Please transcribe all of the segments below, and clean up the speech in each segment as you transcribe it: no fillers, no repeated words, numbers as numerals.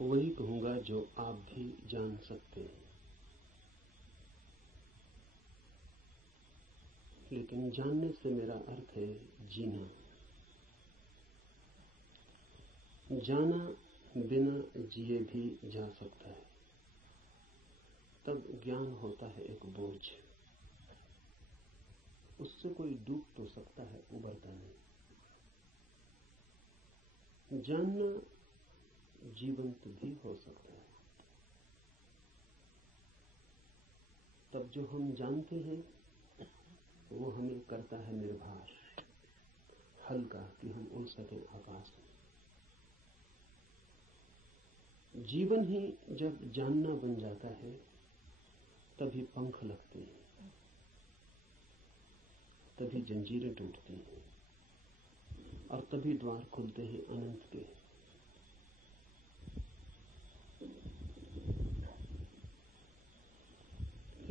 वही कहूंगा जो आप भी जान सकते हैं। लेकिन जानने से मेरा अर्थ है जीना। जाना बिना जिए भी जा सकता है, तब ज्ञान होता है एक बोझ। उससे कोई डूब तो सकता है, उबरता नहीं। जानना जीवंत भी हो सकता है। तब जो हम जानते हैं वो हमें करता है निर्भर, हल्का, कि हम उड़ सकें आकाश में। जीवन ही जब जानना बन जाता है तभी पंख लगते हैं, तभी जंजीरें टूटती हैं और तभी द्वार खुलते हैं अनंत के।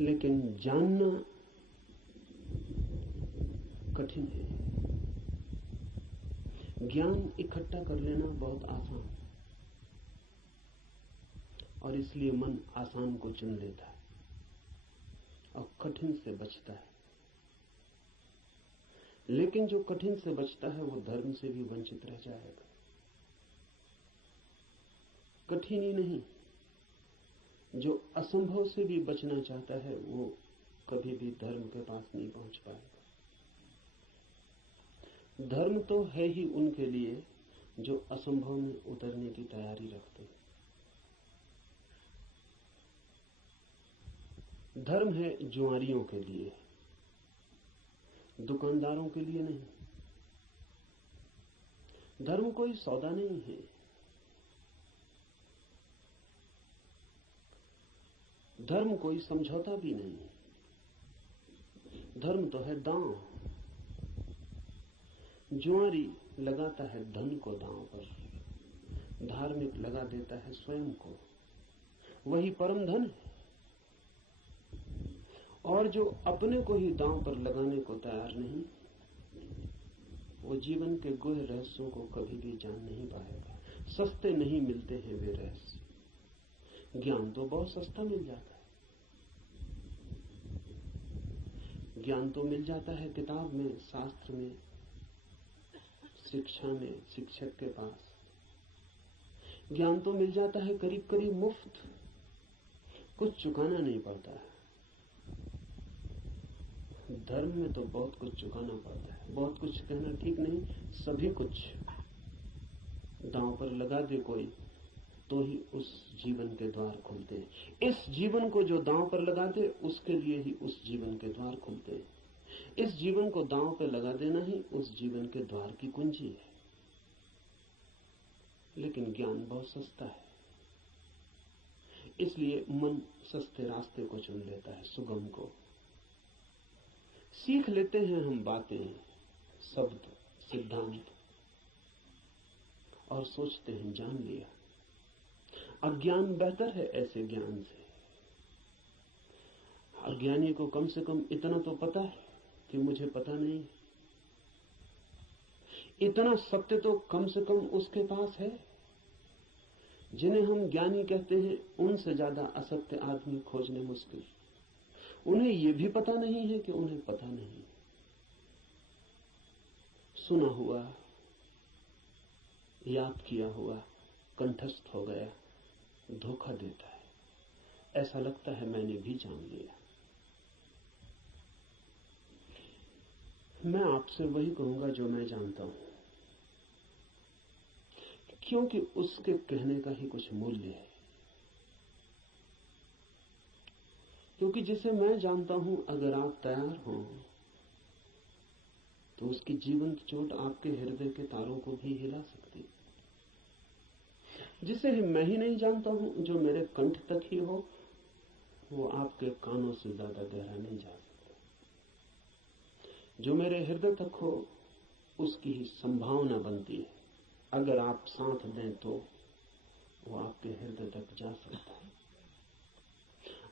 लेकिन जानना कठिन है। ज्ञान इकट्ठा कर लेना बहुत आसान, और इसलिए मन आसान को चुन लेता है और कठिन से बचता है। लेकिन जो कठिन से बचता है वो धर्म से भी वंचित रह जाएगा। कठिन ही नहीं, जो असंभव से भी बचना चाहता है वो कभी भी धर्म के पास नहीं पहुंच पाएगा। धर्म तो है ही उनके लिए जो असंभव में उतरने की तैयारी रखते हैं। धर्म है जुआरियों के लिए, दुकानदारों के लिए नहीं। धर्म कोई सौदा नहीं है। धर्म कोई समझौता भी नहीं। धर्म तो है दांव। जुआरी लगाता है धन को दांव पर, धार्मिक लगा देता है स्वयं को। वही परम धन है। और जो अपने को ही दांव पर लगाने को तैयार नहीं, वो जीवन के गुह रहस्यों को कभी भी जान नहीं पाएगा। सस्ते नहीं मिलते हैं वे रहस्य। ज्ञान तो बहुत सस्ता मिल जाता है। ज्ञान तो मिल जाता है किताब में, शास्त्र में, शिक्षा में, शिक्षक के पास। ज्ञान तो मिल जाता है करीब करीब मुफ्त, कुछ चुकाना नहीं पड़ता है। धर्म में तो बहुत कुछ चुकाना पड़ता है। बहुत कुछ कहना ठीक नहीं, सभी कुछ दांव पर लगा दे कोई तो ही उस जीवन के द्वार खुलते हैं। इस जीवन को जो दांव पर लगा दे उसके लिए ही उस जीवन के द्वार खुलते हैं। इस जीवन को दांव पर लगा देना ही उस जीवन के द्वार की कुंजी है। लेकिन ज्ञान बहुत सस्ता है, इसलिए मन सस्ते रास्ते को चुन लेता है, सुगम को। सीख लेते हैं हम बातें, शब्द, सिद्धांत, और सोचते हैं जान लिया। अज्ञान बेहतर है ऐसे ज्ञान से। अज्ञानी को कम से कम इतना तो पता है कि मुझे पता नहीं। इतना सत्य तो कम से कम उसके पास है। जिन्हें हम ज्ञानी कहते हैं उनसे ज्यादा असत्य आदमी खोजने मुश्किल। उन्हें यह भी पता नहीं है कि उन्हें पता नहीं। सुना हुआ, याद किया हुआ, कंठस्थ हो गया, धोखा देता है। ऐसा लगता है मैंने भी जान लिया। मैं आपसे वही कहूंगा जो मैं जानता हूं, क्योंकि उसके कहने का ही कुछ मूल्य है। क्योंकि जिसे मैं जानता हूं, अगर आप तैयार हो तो उसकी जीवंत चोट आपके हृदय के तारों को भी हिला सकती। जिसे मैं ही नहीं जानता हूं, जो मेरे कंठ तक ही हो, वो आपके कानों से ज्यादा गहरा नहीं जा सकता। जो मेरे हृदय तक हो उसकी ही संभावना बनती है। अगर आप साथ दें तो वो आपके हृदय तक जा सकता है।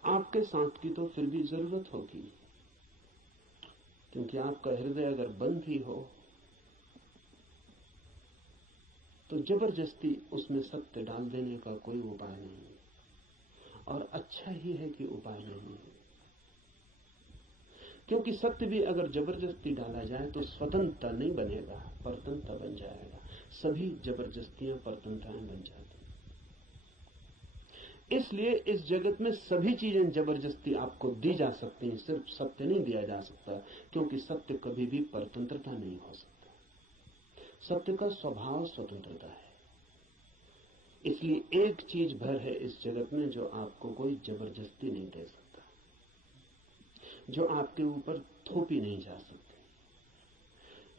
आपके साथ की तो फिर भी जरूरत होगी, क्योंकि आपका हृदय अगर बंद ही हो तो जबरदस्ती उसमें सत्य डाल देने का कोई उपाय नहीं है, और अच्छा ही है कि उपाय नहीं है। क्योंकि सत्य भी अगर जबरदस्ती डाला जाए तो स्वतंत्रता नहीं बनेगा, परतंत्रता बन जाएगा। सभी जबरदस्तियां परतंत्रताएं बन जाती। इसलिए इस जगत में सभी चीजें जबरदस्ती आपको दी जा सकती हैं, सिर्फ सत्य नहीं दिया जा सकता, क्योंकि सत्य कभी भी परतंत्रता नहीं हो सकता। सत्य का स्वभाव स्वतंत्रता है। इसलिए एक चीज भर है इस जगत में जो आपको कोई जबरदस्ती नहीं दे सकता, जो आपके ऊपर थोपी नहीं जा सकती,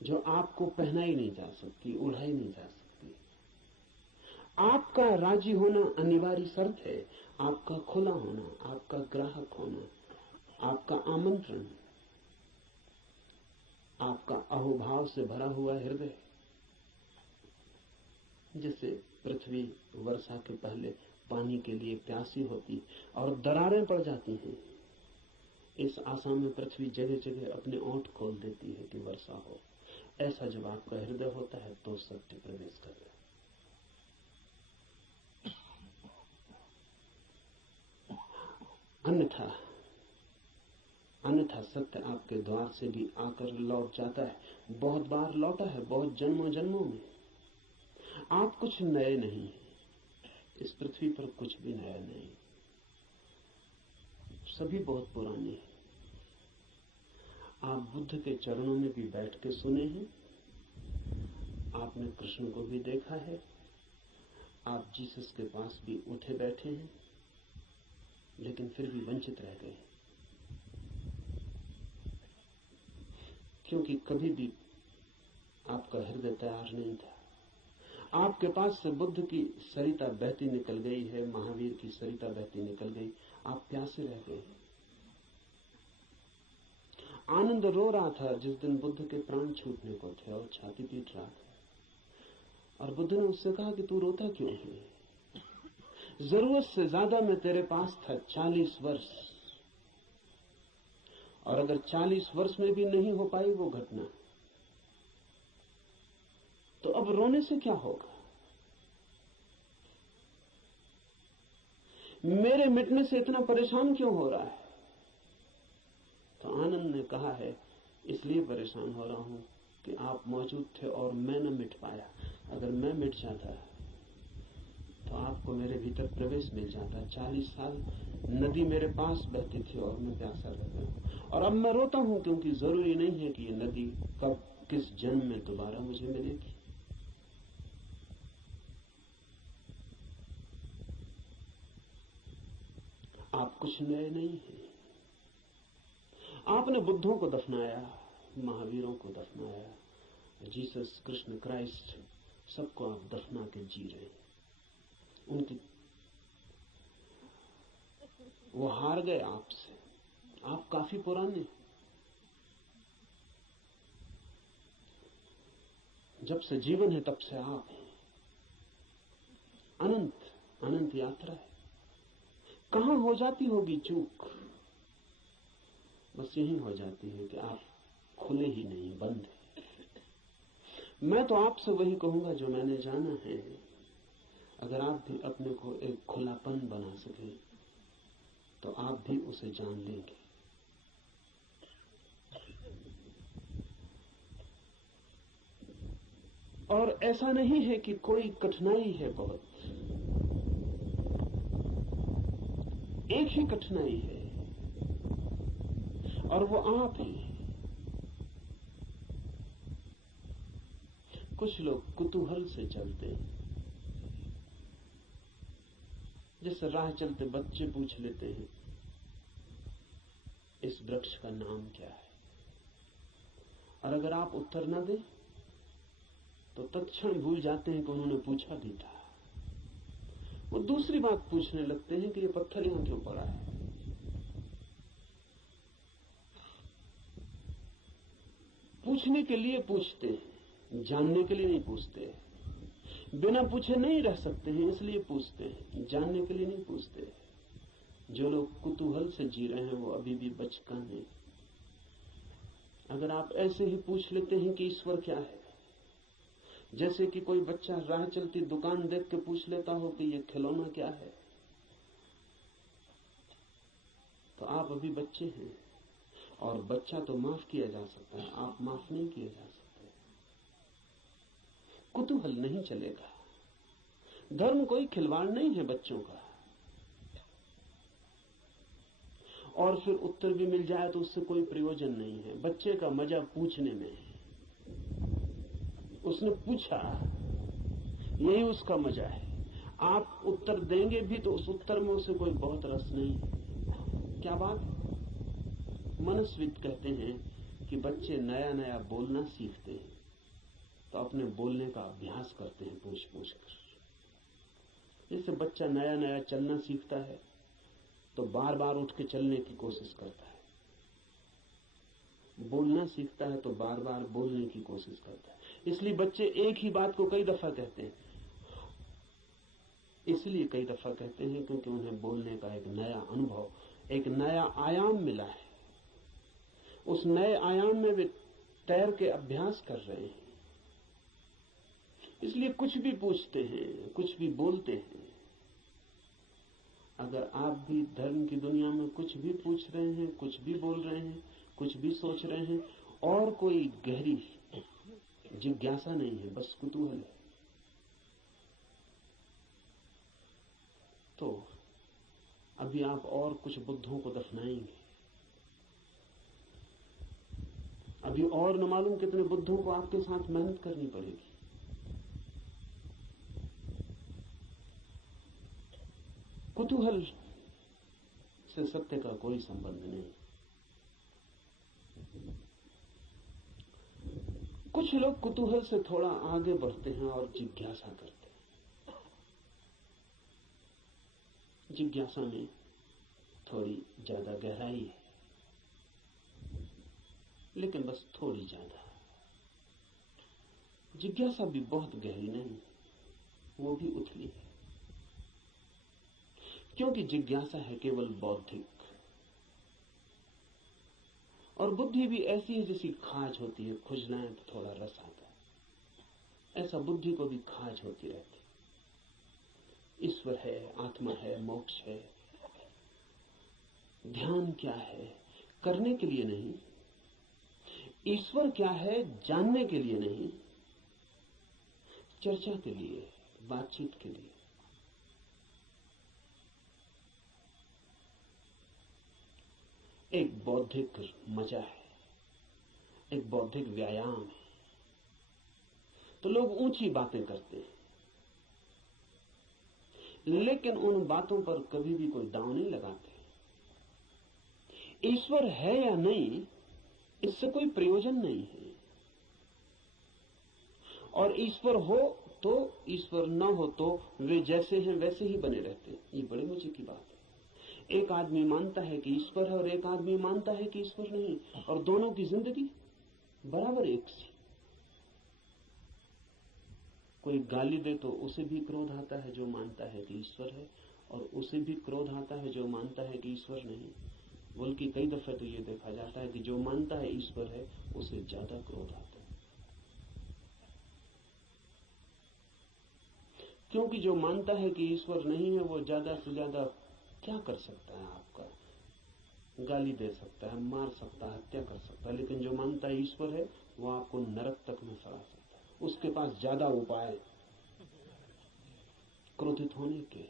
जो आपको पहनाई नहीं जा सकती, उड़ाई नहीं जा सकती। आपका राजी होना अनिवार्य शर्त है, आपका खुला होना, आपका ग्राहक होना, आपका आमंत्रण, आपका अहोभाव से भरा हुआ हृदय। जैसे पृथ्वी वर्षा के पहले पानी के लिए प्यासी होती और दरारें पड़ जाती हैं, इस आशा में पृथ्वी जगह जगह अपने ओंठ खोल देती है कि वर्षा हो। ऐसा जब आपका हृदय होता है तो सत्य प्रवेश कर रहा है। अन्यथा सत्य आपके द्वार से भी आकर लौट जाता है। बहुत बार लौटा है, बहुत जन्मों जन्मों में। आप कुछ नए नहीं, इस पृथ्वी पर कुछ भी नया नहीं, सभी बहुत पुराने हैं। आप बुद्ध के चरणों में भी बैठ के सुने हैं, आपने कृष्ण को भी देखा है, आप जीसस के पास भी उठे बैठे हैं, लेकिन फिर भी वंचित रह गए, क्योंकि कभी भी आपका हृदय तैयार नहीं था। आपके पास से बुद्ध की सरिता बहती निकल गई है, महावीर की सरिता बहती निकल गई, आप प्यासे रह गए। आनंद रो रहा था जिस दिन बुद्ध के प्राण छूटने को थे और छाती पीट रहा था, और बुद्ध ने उससे कहा कि तू रोता क्यों है? जरूरत से ज्यादा मैं तेरे पास था 40 वर्ष, और अगर 40 वर्ष में भी नहीं हो पाई वो घटना, तो अब रोने से क्या होगा? मेरे मिटने से इतना परेशान क्यों हो रहा है? तो आनंद ने कहा है, इसलिए परेशान हो रहा हूं कि आप मौजूद थे और मैं न मिट पाया। अगर मैं मिट जाता तो आपको मेरे भीतर प्रवेश मिल जाता। 40 साल नदी मेरे पास बहती थी और मैं प्यासा रह गया, और अब मैं रोता हूं क्योंकि जरूरी नहीं है कि ये नदी कब किस जन्म में दोबारा मुझे मिलेगी। आप कुछ नए नहीं हैं। आपने बुद्धों को दफनाया, महावीरों को दफनाया, जीसस, कृष्ण, क्राइस्ट, सबको आप दफना के जी रहे हैं। उनकी वो हार गए आपसे। आप काफी पुराने, जब से जीवन है तब से आप हैं। अनंत अनंत यात्रा है। कहां हो जाती होगी चूक? बस यही हो जाती है कि आप खुले ही नहीं, बंद है। मैं तो आपसे वही कहूंगा जो मैंने जाना है। अगर आप भी अपने को एक खुलापन बना सके तो आप भी उसे जान लेंगे। और ऐसा नहीं है कि कोई कठिनाई है बहुत, एक ही कठिनाई है, और वो आप हैं। कुछ लोग कुतूहल से चलते हैं, जैसे राह चलते बच्चे पूछ लेते हैं इस वृक्ष का नाम क्या है, और अगर आप उत्तर न दें तो तत्क्षण भूल जाते हैं कि उन्होंने पूछा भी था। वो दूसरी बात पूछने लगते हैं कि ये पत्थर यहां क्यों पड़ा है। पूछने के लिए पूछते हैं, जानने के लिए नहीं पूछते। बिना पूछे नहीं रह सकते हैं, इसलिए पूछते हैं, जानने के लिए नहीं पूछते। जो लोग कुतूहल से जी रहे हैं वो अभी भी बचकाने हैं। अगर आप ऐसे ही पूछ लेते हैं कि ईश्वर क्या है, जैसे कि कोई बच्चा राह चलती दुकान देख के पूछ लेता हो कि ये खिलौना क्या है, तो आप अभी बच्चे हैं, और बच्चा तो माफ किया जा सकता है, आप माफ नहीं किए जा सकते। कुतूहल नहीं चलेगा। धर्म कोई खिलवाड़ नहीं है बच्चों का, और फिर उत्तर भी मिल जाए तो उससे कोई प्रयोजन नहीं है। बच्चे का मजा पूछने में है। उसने पूछा, यही उसका मजा है। आप उत्तर देंगे भी तो उस उत्तर में उसे कोई बहुत रस नहीं है। क्या बात है? मनस्विद कहते हैं कि बच्चे नया नया बोलना सीखते हैं तो अपने बोलने का अभ्यास करते हैं पूछ पूछ कर। जैसे बच्चा नया नया चलना सीखता है तो बार बार उठ के चलने की कोशिश करता है, बोलना सीखता है तो बार बार बोलने की कोशिश करता है। इसलिए बच्चे एक ही बात को कई दफा कहते हैं, इसलिए कई दफा कहते हैं क्योंकि उन्हें बोलने का एक नया अनुभव, एक नया आयाम मिला है। उस नए आयाम में वे तैर के अभ्यास कर रहे हैं, इसलिए कुछ भी पूछते हैं, कुछ भी बोलते हैं। अगर आप भी धर्म की दुनिया में कुछ भी पूछ रहे हैं, कुछ भी बोल रहे हैं, कुछ भी सोच रहे हैं, और कोई गहरी जिज्ञासा नहीं है, बस कुतूहल है, तो अभी आप और कुछ बुद्धों को दफनाएंगे। अभी और न मालूम कितने बुद्धों को आपके साथ मेहनत करनी पड़ेगी। कुतूहल से सत्य का कोई संबंध नहीं। कुछ लोग कुतूहल से थोड़ा आगे बढ़ते हैं और जिज्ञासा करते हैं। जिज्ञासा में थोड़ी ज्यादा गहराई है, लेकिन बस थोड़ी ज्यादा। जिज्ञासा भी बहुत गहरी नहीं, वो भी उथली है, क्योंकि जिज्ञासा है केवल बौद्धिक, और बुद्धि भी ऐसी है जैसी खाज होती है, खुजलाएं तो थोड़ा रस आता है, ऐसा बुद्धि को भी खाज होती रहती। ईश्वर है, आत्मा है, मोक्ष है, ध्यान क्या है, करने के लिए नहीं। ईश्वर क्या है, जानने के लिए नहीं, चर्चा के लिए, बातचीत के लिए। एक बौद्धिक मजा है, एक बौद्धिक व्यायाम है। तो लोग ऊंची बातें करते हैं, लेकिन उन बातों पर कभी भी कोई दांव नहीं लगाते। ईश्वर है या नहीं, इससे कोई प्रयोजन नहीं है। और ईश्वर हो तो, ईश्वर न हो तो वे जैसे हैं वैसे ही बने रहते हैं। ये बड़े मजे की बात है। एक आदमी मानता है कि ईश्वर है और एक आदमी मानता है कि ईश्वर नहीं, और दोनों की जिंदगी बराबर एक सी। कोई गाली दे तो उसे भी क्रोध आता है जो मानता है कि ईश्वर है, और उसे भी क्रोध आता है जो मानता है कि ईश्वर नहीं। बल्कि कई दफे तो ये देखा जाता है कि जो मानता है ईश्वर है उसे ज्यादा क्रोध आता है, क्योंकि जो मानता है कि ईश्वर नहीं है वो ज्यादा से ज्यादा क्या कर सकता है? आपका गाली दे सकता है, मार सकता है, हत्या कर सकता है। लेकिन जो मानता है ईश्वर है वो आपको नरक तक में सड़ा सकता है। उसके पास ज्यादा उपाय क्रोधित होने के।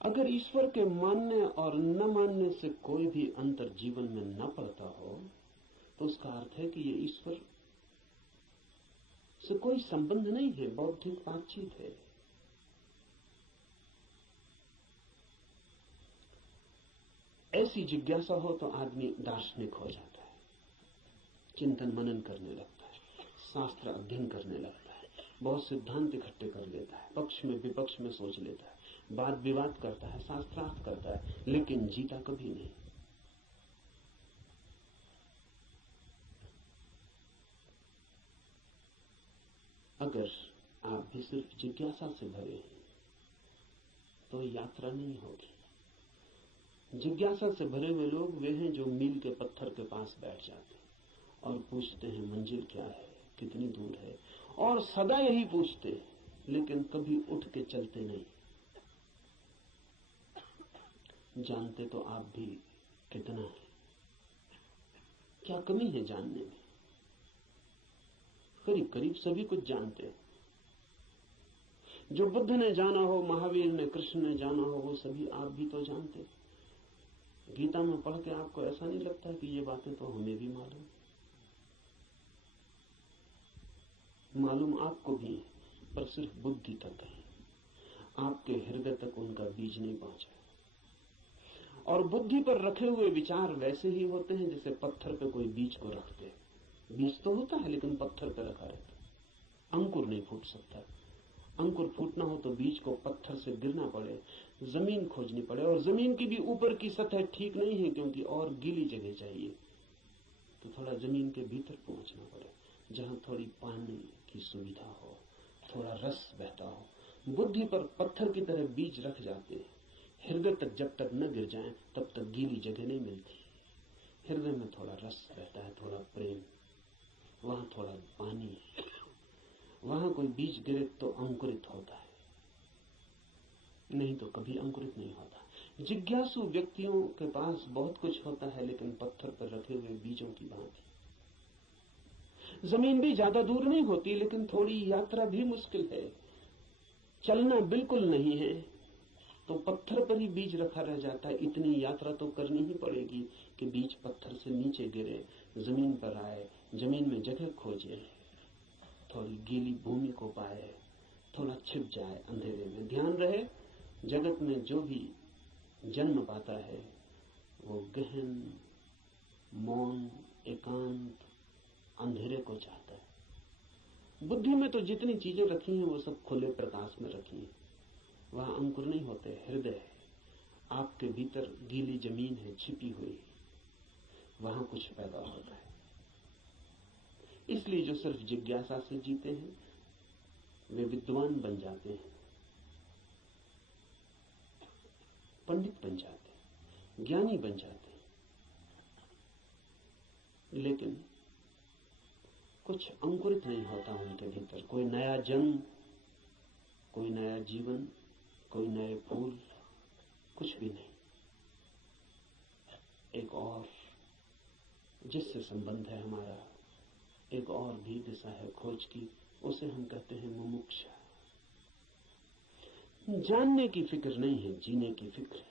अगर ईश्वर के मानने और न मानने से कोई भी अंतर जीवन में न पड़ता हो तो उसका अर्थ है कि ये ईश्वर से कोई संबंध नहीं है, बौद्धिक बातचीत है। ऐसी जिज्ञासा हो तो आदमी दार्शनिक हो जाता है, चिंतन मनन करने लगता है, शास्त्र अध्ययन करने लगता है, बहुत सिद्धांत इकट्ठे कर लेता है, पक्ष में विपक्ष में सोच लेता है, वाद विवाद करता है, शास्त्रार्थ करता है, लेकिन जीता कभी नहीं। अगर आप भी सिर्फ जिज्ञासा से भरे हैं तो यात्रा नहीं होगी। जिज्ञासा से भरे हुए लोग वे हैं जो मील के पत्थर के पास बैठ जाते हैं और पूछते हैं मंजिल क्या है, कितनी दूर है, और सदा यही पूछते हैं, लेकिन कभी उठ के चलते नहीं। जानते तो आप भी कितना है, क्या कमी है जानने में? करीब करीब सभी कुछ जानते हैं। जो बुद्ध ने जाना हो, महावीर ने, कृष्ण ने जाना हो, वो सभी आप भी तो जानते। गीता में पढ़ के आपको ऐसा नहीं लगता कि ये बातें तो हमें भी मालूम आपको भी है, पर सिर्फ बुद्धि तक है, आपके हृदय तक उनका बीज नहीं पहुंचा। और बुद्धि पर रखे हुए विचार वैसे ही होते हैं जैसे पत्थर पे कोई बीज को रखते हैं। बीज तो होता है लेकिन पत्थर पे रखा रहता है, अंकुर नहीं फूट सकता। अंकुर फूटना हो तो बीज को पत्थर से गिरना पड़े, जमीन खोजनी पड़े, और जमीन की भी ऊपर की सतह ठीक नहीं है क्योंकि और गीली जगह चाहिए, तो थोड़ा जमीन के भीतर पहुंचना पड़े जहां थोड़ी पानी की सुविधा हो, थोड़ा रस बहता हो। बुद्धि पर पत्थर की तरह बीज रख जाते हैं, हृदय तक जब तक न गिर जाएं तब तक गीली जगह नहीं मिलती। हृदय में थोड़ा रस रहता है, थोड़ा प्रेम, वहां थोड़ा पानी, वहां कोई बीज गिरे तो अंकुरित होता है, नहीं तो कभी अंकुरित नहीं होता। जिज्ञासु व्यक्तियों के पास बहुत कुछ होता है, लेकिन पत्थर पर रखे हुए बीजों की भांति। जमीन भी ज्यादा दूर नहीं होती, लेकिन थोड़ी यात्रा भी मुश्किल है। चलना बिल्कुल नहीं है तो पत्थर पर ही बीज रखा रह जाता है। इतनी यात्रा तो करनी ही पड़ेगी कि बीज पत्थर से नीचे गिरे, जमीन पर आए, जमीन में जगह खोजे, थोड़ी गीली भूमि को पाए, थोड़ा छिप जाए अंधेरे में। ध्यान रहे, जगत में जो भी जन्म पाता है वो गहन, मौन, एकांत, अंधेरे को चाहता है। बुद्धि में तो जितनी चीजें रखी हैं वो सब खुले प्रकाश में रखी हैं, वहां अंकुर नहीं होते। हृदय है, आपके भीतर गीली जमीन है छिपी हुई, वहां कुछ पैदा होता है। इसलिए जो सिर्फ जिज्ञासा से जीते हैं वे विद्वान बन जाते हैं, पंडित बन जाते हैं, ज्ञानी बन जाते हैं, लेकिन कुछ अंकुरित नहीं होता उनके भीतर। कोई नया जन्म, कोई नया जीवन, कोई नए फूल, कुछ भी नहीं। एक और जिससे संबंध है हमारा, एक और भी दिशा है खोज की, उसे हम कहते हैं मुमुक्षा। जानने की फिक्र नहीं है, जीने की फिक्र है।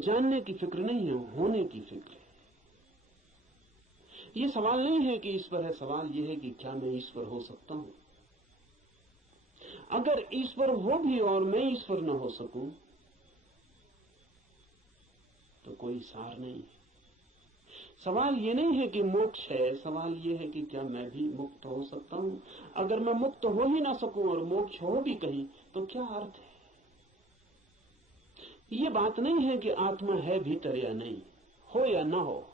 जानने की फिक्र नहीं है, होने की फिक्र है। ये सवाल नहीं है कि ईश्वर है, सवाल यह है कि क्या मैं ईश्वर हो सकता हूं। अगर ईश्वर हो भी और मैं ईश्वर न हो सकूं तो कोई सार नहीं है। सवाल ये नहीं है कि मोक्ष है, सवाल ये है कि क्या मैं भी मुक्त हो सकता हूं। अगर मैं मुक्त हो ही ना सकूं और मोक्ष हो भी कहीं तो क्या अर्थ है। ये बात नहीं है कि आत्मा है भीतर या नहीं, हो या ना हो।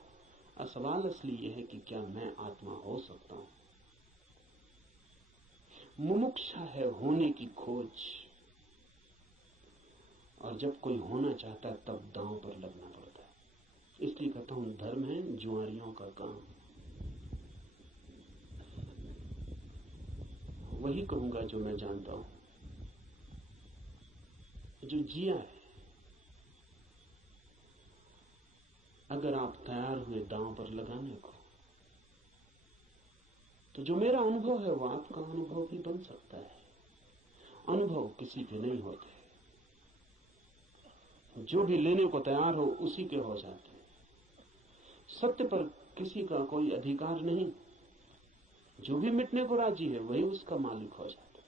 सवाल असली ये है कि क्या मैं आत्मा हो सकता हूं। मुमुक्षा है होने की खोज, और जब कोई होना चाहता है तब दांव पर लगना पड़ता है। इसलिए कहता हूं धर्म है जुआरियों का काम। वही कहूंगा जो मैं जानता हूं, जो जिया है। अगर आप तैयार हुए दांव पर लगाने को, तो जो मेरा अनुभव है वो आपका अनुभव भी बन सकता है। अनुभव किसी के नहीं होते, जो भी लेने को तैयार हो उसी के हो जाते हैं। सत्य पर किसी का कोई अधिकार नहीं, जो भी मिटने को राजी है वही उसका मालिक हो जाता है।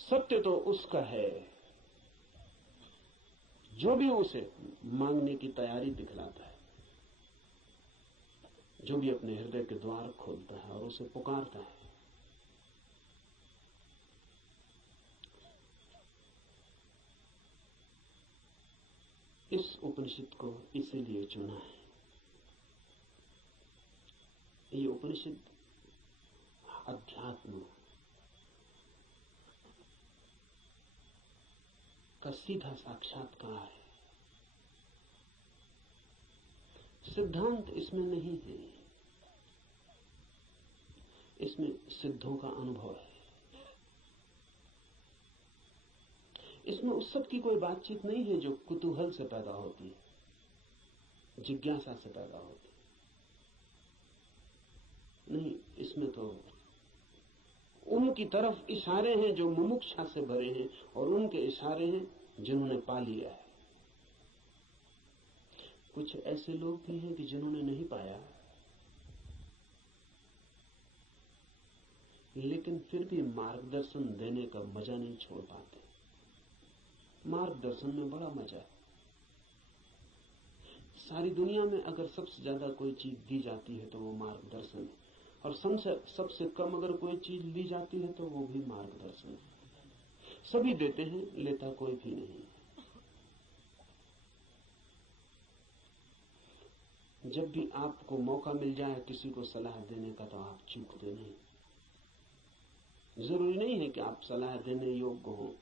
सत्य तो उसका है जो भी उसे मांगने की तैयारी दिखलाता है, जो भी अपने हृदय के द्वार खोलता है और उसे पुकारता है। इस उपनिषद को इसीलिए चुना है। ये उपनिषद अध्यात्म का सीधा साक्षात्कार है। सिद्धांत इसमें नहीं है, इसमें सिद्धों का अनुभव है। इसमें उस सब की कोई बातचीत नहीं है जो कुतूहल से पैदा होती है, जिज्ञासा से पैदा होती है। नहीं, इसमें तो उनकी तरफ इशारे हैं जो मुमुक्षा से भरे हैं, और उनके इशारे हैं जिन्होंने पा लिया है। कुछ ऐसे लोग भी हैं कि जिन्होंने नहीं पाया, लेकिन फिर भी मार्गदर्शन देने का मजा नहीं छोड़ पाते। मार्गदर्शन में बड़ा मजा है। सारी दुनिया में अगर सबसे ज्यादा कोई चीज दी जाती है तो वो मार्गदर्शन है, और सबसे कम अगर कोई चीज ली जाती है तो वो भी मार्गदर्शन है। सभी देते हैं, लेता कोई भी नहीं। जब भी आपको मौका मिल जाए किसी को सलाह देने का तो आप चूकते नहीं। जरूरी नहीं है कि आप सलाह देने योग्य हो,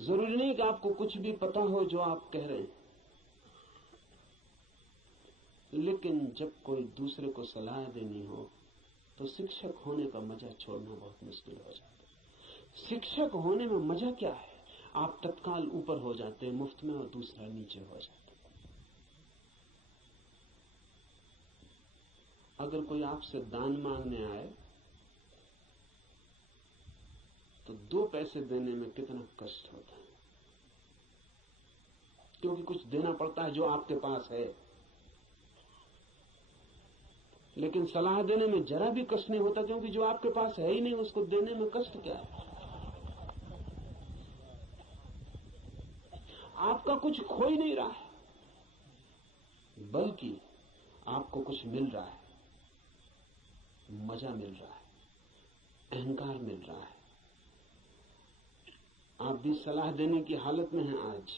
जरूरी नहीं कि आपको कुछ भी पता हो जो आप कह रहे हैं, लेकिन जब कोई दूसरे को सलाह देनी हो तो शिक्षक होने का मजा छोड़ना बहुत मुश्किल हो जाता है। शिक्षक होने में मजा क्या है? आप तत्काल ऊपर हो जाते हैं मुफ्त में, और दूसरा नीचे हो जाता है। अगर कोई आपसे दान मांगने आए तो 2 पैसे देने में कितना कष्ट होता है, क्योंकि कुछ देना पड़ता है जो आपके पास है। लेकिन सलाह देने में जरा भी कष्ट नहीं होता, क्योंकि जो आपके पास है ही नहीं उसको देने में कष्ट क्या है? आपका कुछ खो ही नहीं रहा है, बल्कि आपको कुछ मिल रहा है, मजा मिल रहा है, अहंकार मिल रहा है। आप भी सलाह देने की हालत में हैं आज,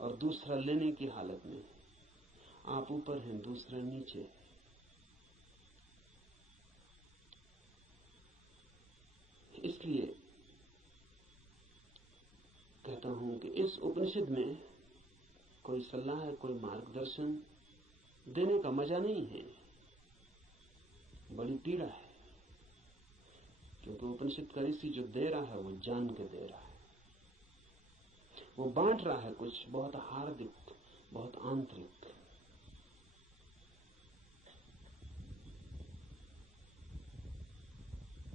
और दूसरा लेने की हालत में। आप ऊपर हैं, दूसरा नीचे है। इसलिए कहता हूं कि इस उपनिषद में कोई सलाह, कोई मार्गदर्शन देने का मजा नहीं है, बड़ी पीड़ा है। क्योंकि उपनिषद का ऋषि जो दे रहा है वो जान के दे रहा है, वो बांट रहा है कुछ बहुत हार्दिक, बहुत आंतरिक।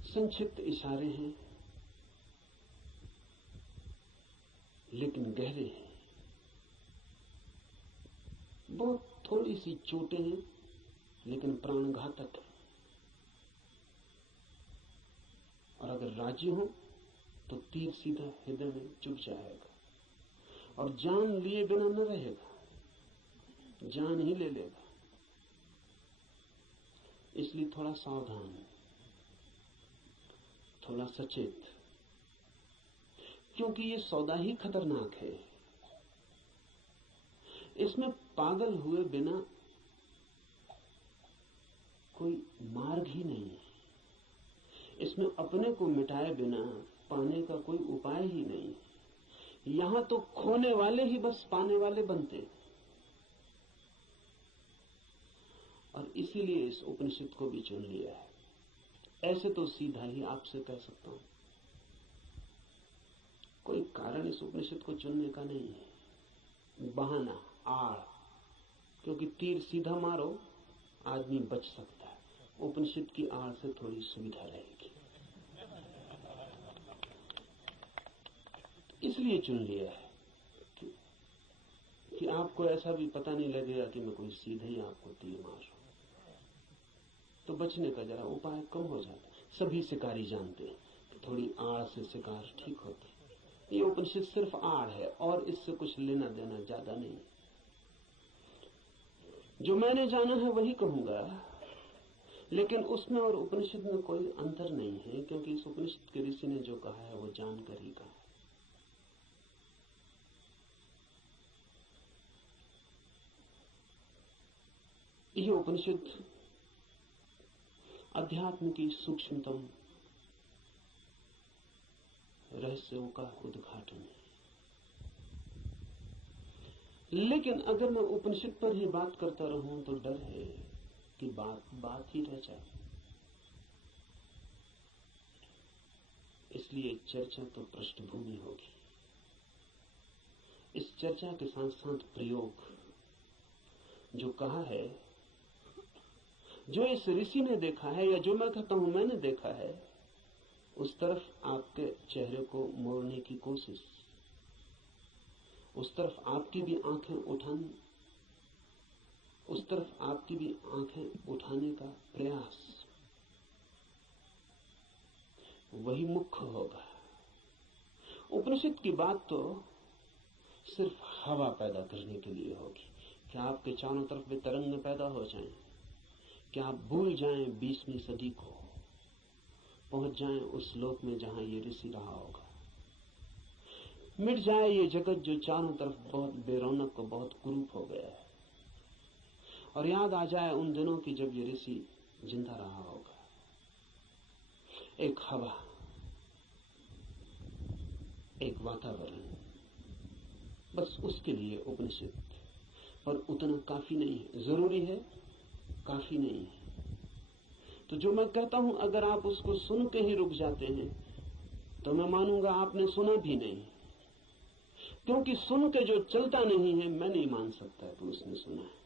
संक्षिप्त इशारे हैं लेकिन गहरे हैं, बहुत थोड़ी सी चोटें हैं लेकिन प्राणघातक है। और अगर राजी हो तो तीर सीधा हृदय में चुभ जाएगा, और जान लिए बिना न रहेगा, जान ही ले लेगा। इसलिए थोड़ा सावधान, थोड़ा सचेत, क्योंकि ये सौदा ही खतरनाक है। इसमें पागल हुए बिना कोई मार्ग ही नहीं है, इसमें अपने को मिटाए बिना पाने का कोई उपाय ही नहीं है। यहां तो खोने वाले ही बस पाने वाले बनते, और इसीलिए इस उपनिषद को भी चुन लिया है। ऐसे तो सीधा ही आपसे कह सकता हूं, कोई कारण इस उपनिषद को चुनने का नहीं है, बहाना, आड़। क्योंकि तीर सीधा मारो आदमी बच सकता है, उपनिषद की आड़ से थोड़ी सुविधा रहेगी, इसलिए चुन लिया है कि आपको ऐसा भी पता नहीं लगेगा कि मैं कोई सीधे ही आपको तीर मार रहा हूं, तो बचने का जरा उपाय कम हो जाता है। सभी शिकारी जानते हैं कि थोड़ी आड़ से शिकार ठीक होती। ये उपनिषद सिर्फ आड़ है, और इससे कुछ लेना देना ज्यादा नहीं। जो मैंने जाना है वही कहूंगा, लेकिन उसमें और उपनिषद में कोई अंतर नहीं है, क्योंकि इस उपनिषद के ऋषि ने जो कहा है वो जानकर ही कहा है। यह उपनिषद अध्यात्म की सूक्ष्मतम रहस्यों का उद्घाटन है। लेकिन अगर मैं उपनिषद पर ही बात करता रहूं तो डर है कि बात ही रह जाए। इसलिए चर्चा तो पृष्ठभूमि होगी। इस चर्चा के साथ साथ प्रयोग, जो कहा है, जो इस ऋषि ने देखा है, या जो मैं कहता हूं मैंने देखा है, उस तरफ आपके चेहरे को मोड़ने की कोशिश, उस तरफ आपकी भी आंखें उठाने, उस तरफ आपकी भी आंखें उठाने का प्रयास, वही मुख्य होगा। उपनिषद की बात तो सिर्फ हवा पैदा करने के लिए होगी कि आपके चारों तरफ वे तरंगें पैदा हो जाएं, कि आप भूल जाएं 20वीं सदी को, पहुंच जाएं उस लोक में जहां ये ऋषि रहा होगा। मिट जाए ये जगत जो चारों तरफ बहुत बेरौनक को बहुत कुरूप हो गया है, और याद आ जाए उन दिनों की जब ये ऋषि जिंदा रहा होगा। एक हवा, एक वातावरण, बस उसके लिए उपनिषद। पर उतना काफी नहीं है, जरूरी है, काफी नहीं है। तो जो मैं कहता हूं, अगर आप उसको सुन के ही रुक जाते हैं तो मैं मानूंगा आपने सुना भी नहीं, क्योंकि सुन के जो चलता नहीं है मैं नहीं मान सकता कि उसने सुना है।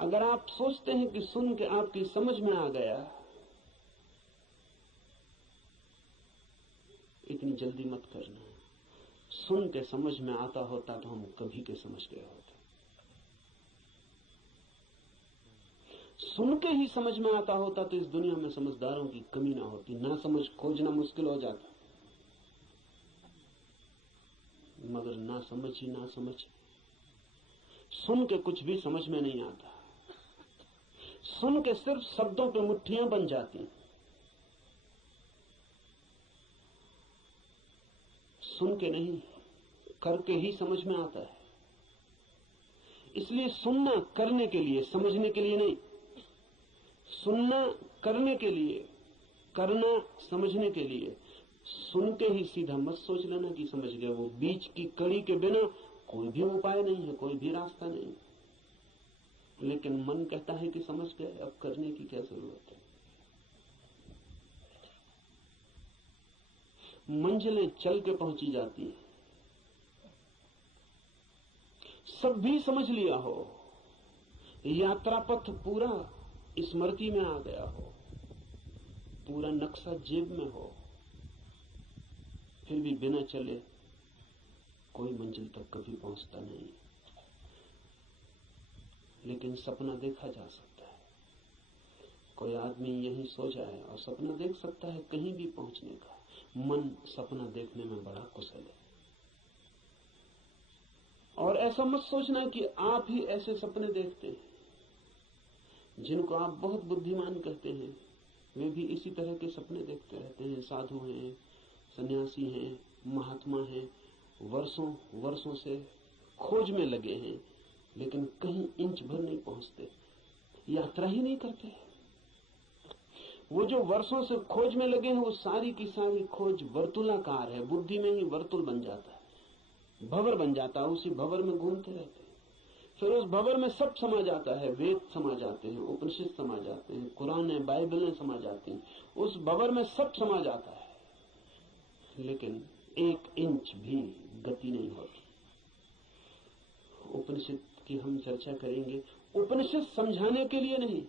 अगर आप सोचते हैं कि सुन के आपकी समझ में आ गया, इतनी जल्दी मत करना। सुन के समझ में आता होता तो हम कभी के समझ गए होते। सुन के ही समझ में आता होता तो इस दुनिया में समझदारों की कमी ना होती, ना समझ खोजना मुश्किल हो जाता। मगर ना समझ ही ना समझ, सुन के कुछ भी समझ में नहीं आता। सुन के सिर्फ शब्दों पे मुट्ठियां बन जाती। सुन के नहीं, करके ही समझ में आता है। इसलिए सुनना करने के लिए, समझने के लिए नहीं। सुनना करने के लिए, करना समझने के लिए। सुन के ही सीधा मत सोच लेना कि समझ गए। वो बीच की कड़ी के बिना कोई भी उपाय नहीं है, कोई भी रास्ता नहीं। लेकिन मन कहता है कि समझ गए, अब करने की क्या जरूरत है। मंजिलें चल के पहुंची जाती हैं। सब भी समझ लिया हो, यात्रा पथ पूरा स्मृति में आ गया हो, पूरा नक्शा जेब में हो, फिर भी बिना चले कोई मंजिल तक कभी पहुंचता नहीं। लेकिन सपना देखा जा सकता है। कोई आदमी यहीं सो जाए और सपना देख सकता है कहीं भी पहुंचने का। मन सपना देखने में बड़ा कुशल है। और ऐसा मत सोचना कि आप ही ऐसे सपने देखते हैं। जिनको आप बहुत बुद्धिमान कहते हैं वे भी इसी तरह के सपने देखते रहते हैं। साधु हैं, सन्यासी हैं, महात्मा हैं, वर्षों वर्षों से खोज में लगे हैं, लेकिन कहीं इंच भर नहीं पहुंचते, यात्रा ही नहीं करते। वो जो वर्षों से खोज में लगे हैं वो सारी की सारी खोज वर्तुलाकार है। बुद्धि में ही वर्तुल बन जाता है, भंवर बन जाता है, उसी भंवर में घूमते रहते हैं। फिर उस भंवर में सब समा जाता है, वेद समा जाते हैं, उपनिषद समा जाते हैं, कुरान बाइबलें समा जाती हैं, उस भंवर में सब समा जाता है। लेकिन एक इंच भी गति नहीं होती। उपनिषद की हम चर्चा करेंगे, उपनिषद समझाने के लिए नहीं,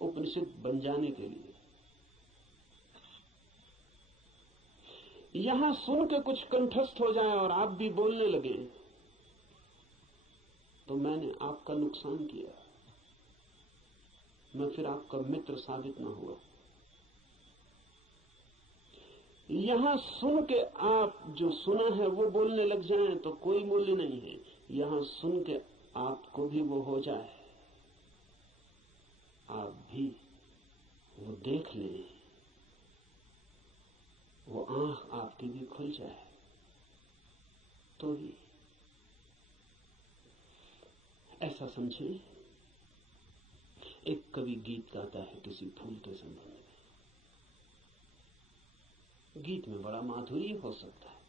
उपनिषद बन जाने के लिए। यहां सुन के कुछ कंठस्थ हो जाए और आप भी बोलने लगे तो मैंने आपका नुकसान किया, मैं फिर आपका मित्र साबित ना हुआ। यहां सुन के आप जो सुना है वो बोलने लग जाएं तो कोई मूल्य नहीं है। यहां सुन के आपको भी वो हो जाए, आप भी वो देख लें, वो आंख आपकी भी खुल जाए तो ही। ऐसा समझें, एक कवि गीत गाता है किसी फूल के संबंध में। गीत में बड़ा माधुर्य हो सकता है,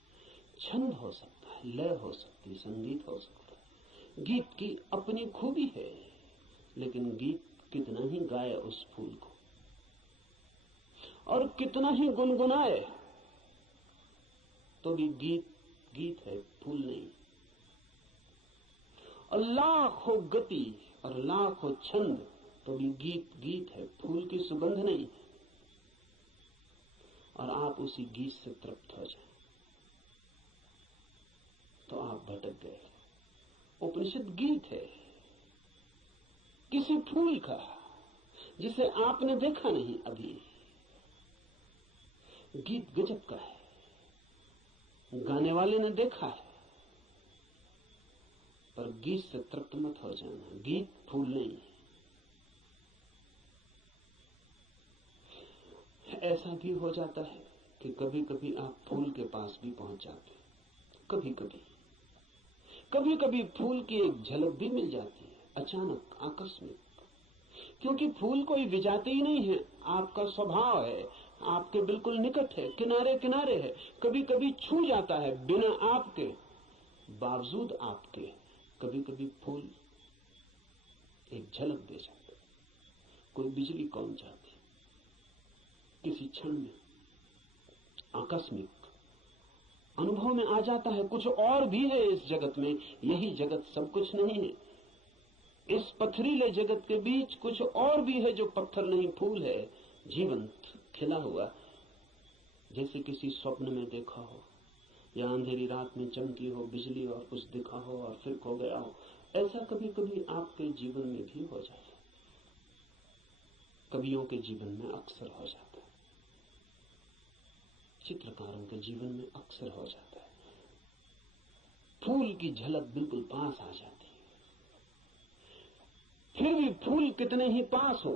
छंद हो सकता है, लय हो सकती, संगीत हो सकता है। गीत की अपनी खूबी है, लेकिन गीत कितना ही गाए उस फूल को और कितना ही गुनगुनाए, तो भी गीत गीत है, फूल नहीं। और लाख हो गति और लाख हो छंद, तो भी गीत गीत है, फूल की सुगंध नहीं। और आप उसी गीत से तृप्त हो जाएं तो आप भटक गए। उपनिषद गीत है किसी फूल का जिसे आपने देखा नहीं अभी। गीत गजब का है, गाने वाले ने देखा है, पर गीत से तृप्त मत हो जाना। गीत फूल नहीं है। ऐसा भी हो जाता है कि कभी कभी आप फूल के पास भी पहुंच जाते हैं। कभी कभी फूल की एक झलक भी मिल जाती है, अचानक, आकस्मिक। क्योंकि फूल कोई विजाती ही नहीं है, आपका स्वभाव है, आपके बिल्कुल निकट है, किनारे किनारे है। कभी कभी छू जाता है बिना आपके, बावजूद आपके। कभी कभी फूल एक झलक दे जाता है, कोई बिजली कौन जाती, किसी क्षण में आकस्मिक अनुभव में आ जाता है। कुछ और भी है इस जगत में, यही जगत सब कुछ नहीं है। इस पथरीले जगत के बीच कुछ और भी है जो पत्थर नहीं, फूल है, जीवंत, खिला हुआ, जैसे किसी स्वप्न में देखा हो या अंधेरी रात में चमकी हो बिजली और कुछ दिखा हो और फिर खो गया हो। ऐसा कभी कभी आपके जीवन में भी हो जाता है, कवियों के जीवन में अक्सर हो जाता है, चित्रकारों के जीवन में अक्सर हो जाता है। फूल की झलक बिल्कुल पास आ जाती है। फिर भी फूल कितने ही पास हो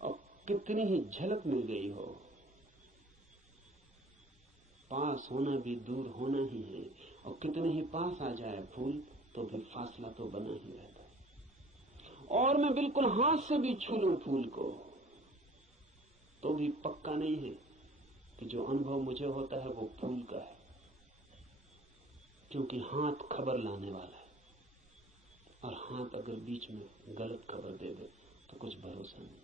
और कितनी ही झलक मिल गई हो, पास होना भी दूर होना ही है। और कितने ही पास आ जाए फूल, तो भी फासला तो बना ही रहता है। और मैं बिल्कुल हाथ से भी छू लूं फूल को, तो भी पक्का नहीं है कि जो अनुभव मुझे होता है वो फूल का है, क्योंकि हाथ खबर लाने वाला है, और हाथ अगर बीच में गलत खबर दे दे तो कुछ भरोसा नहीं।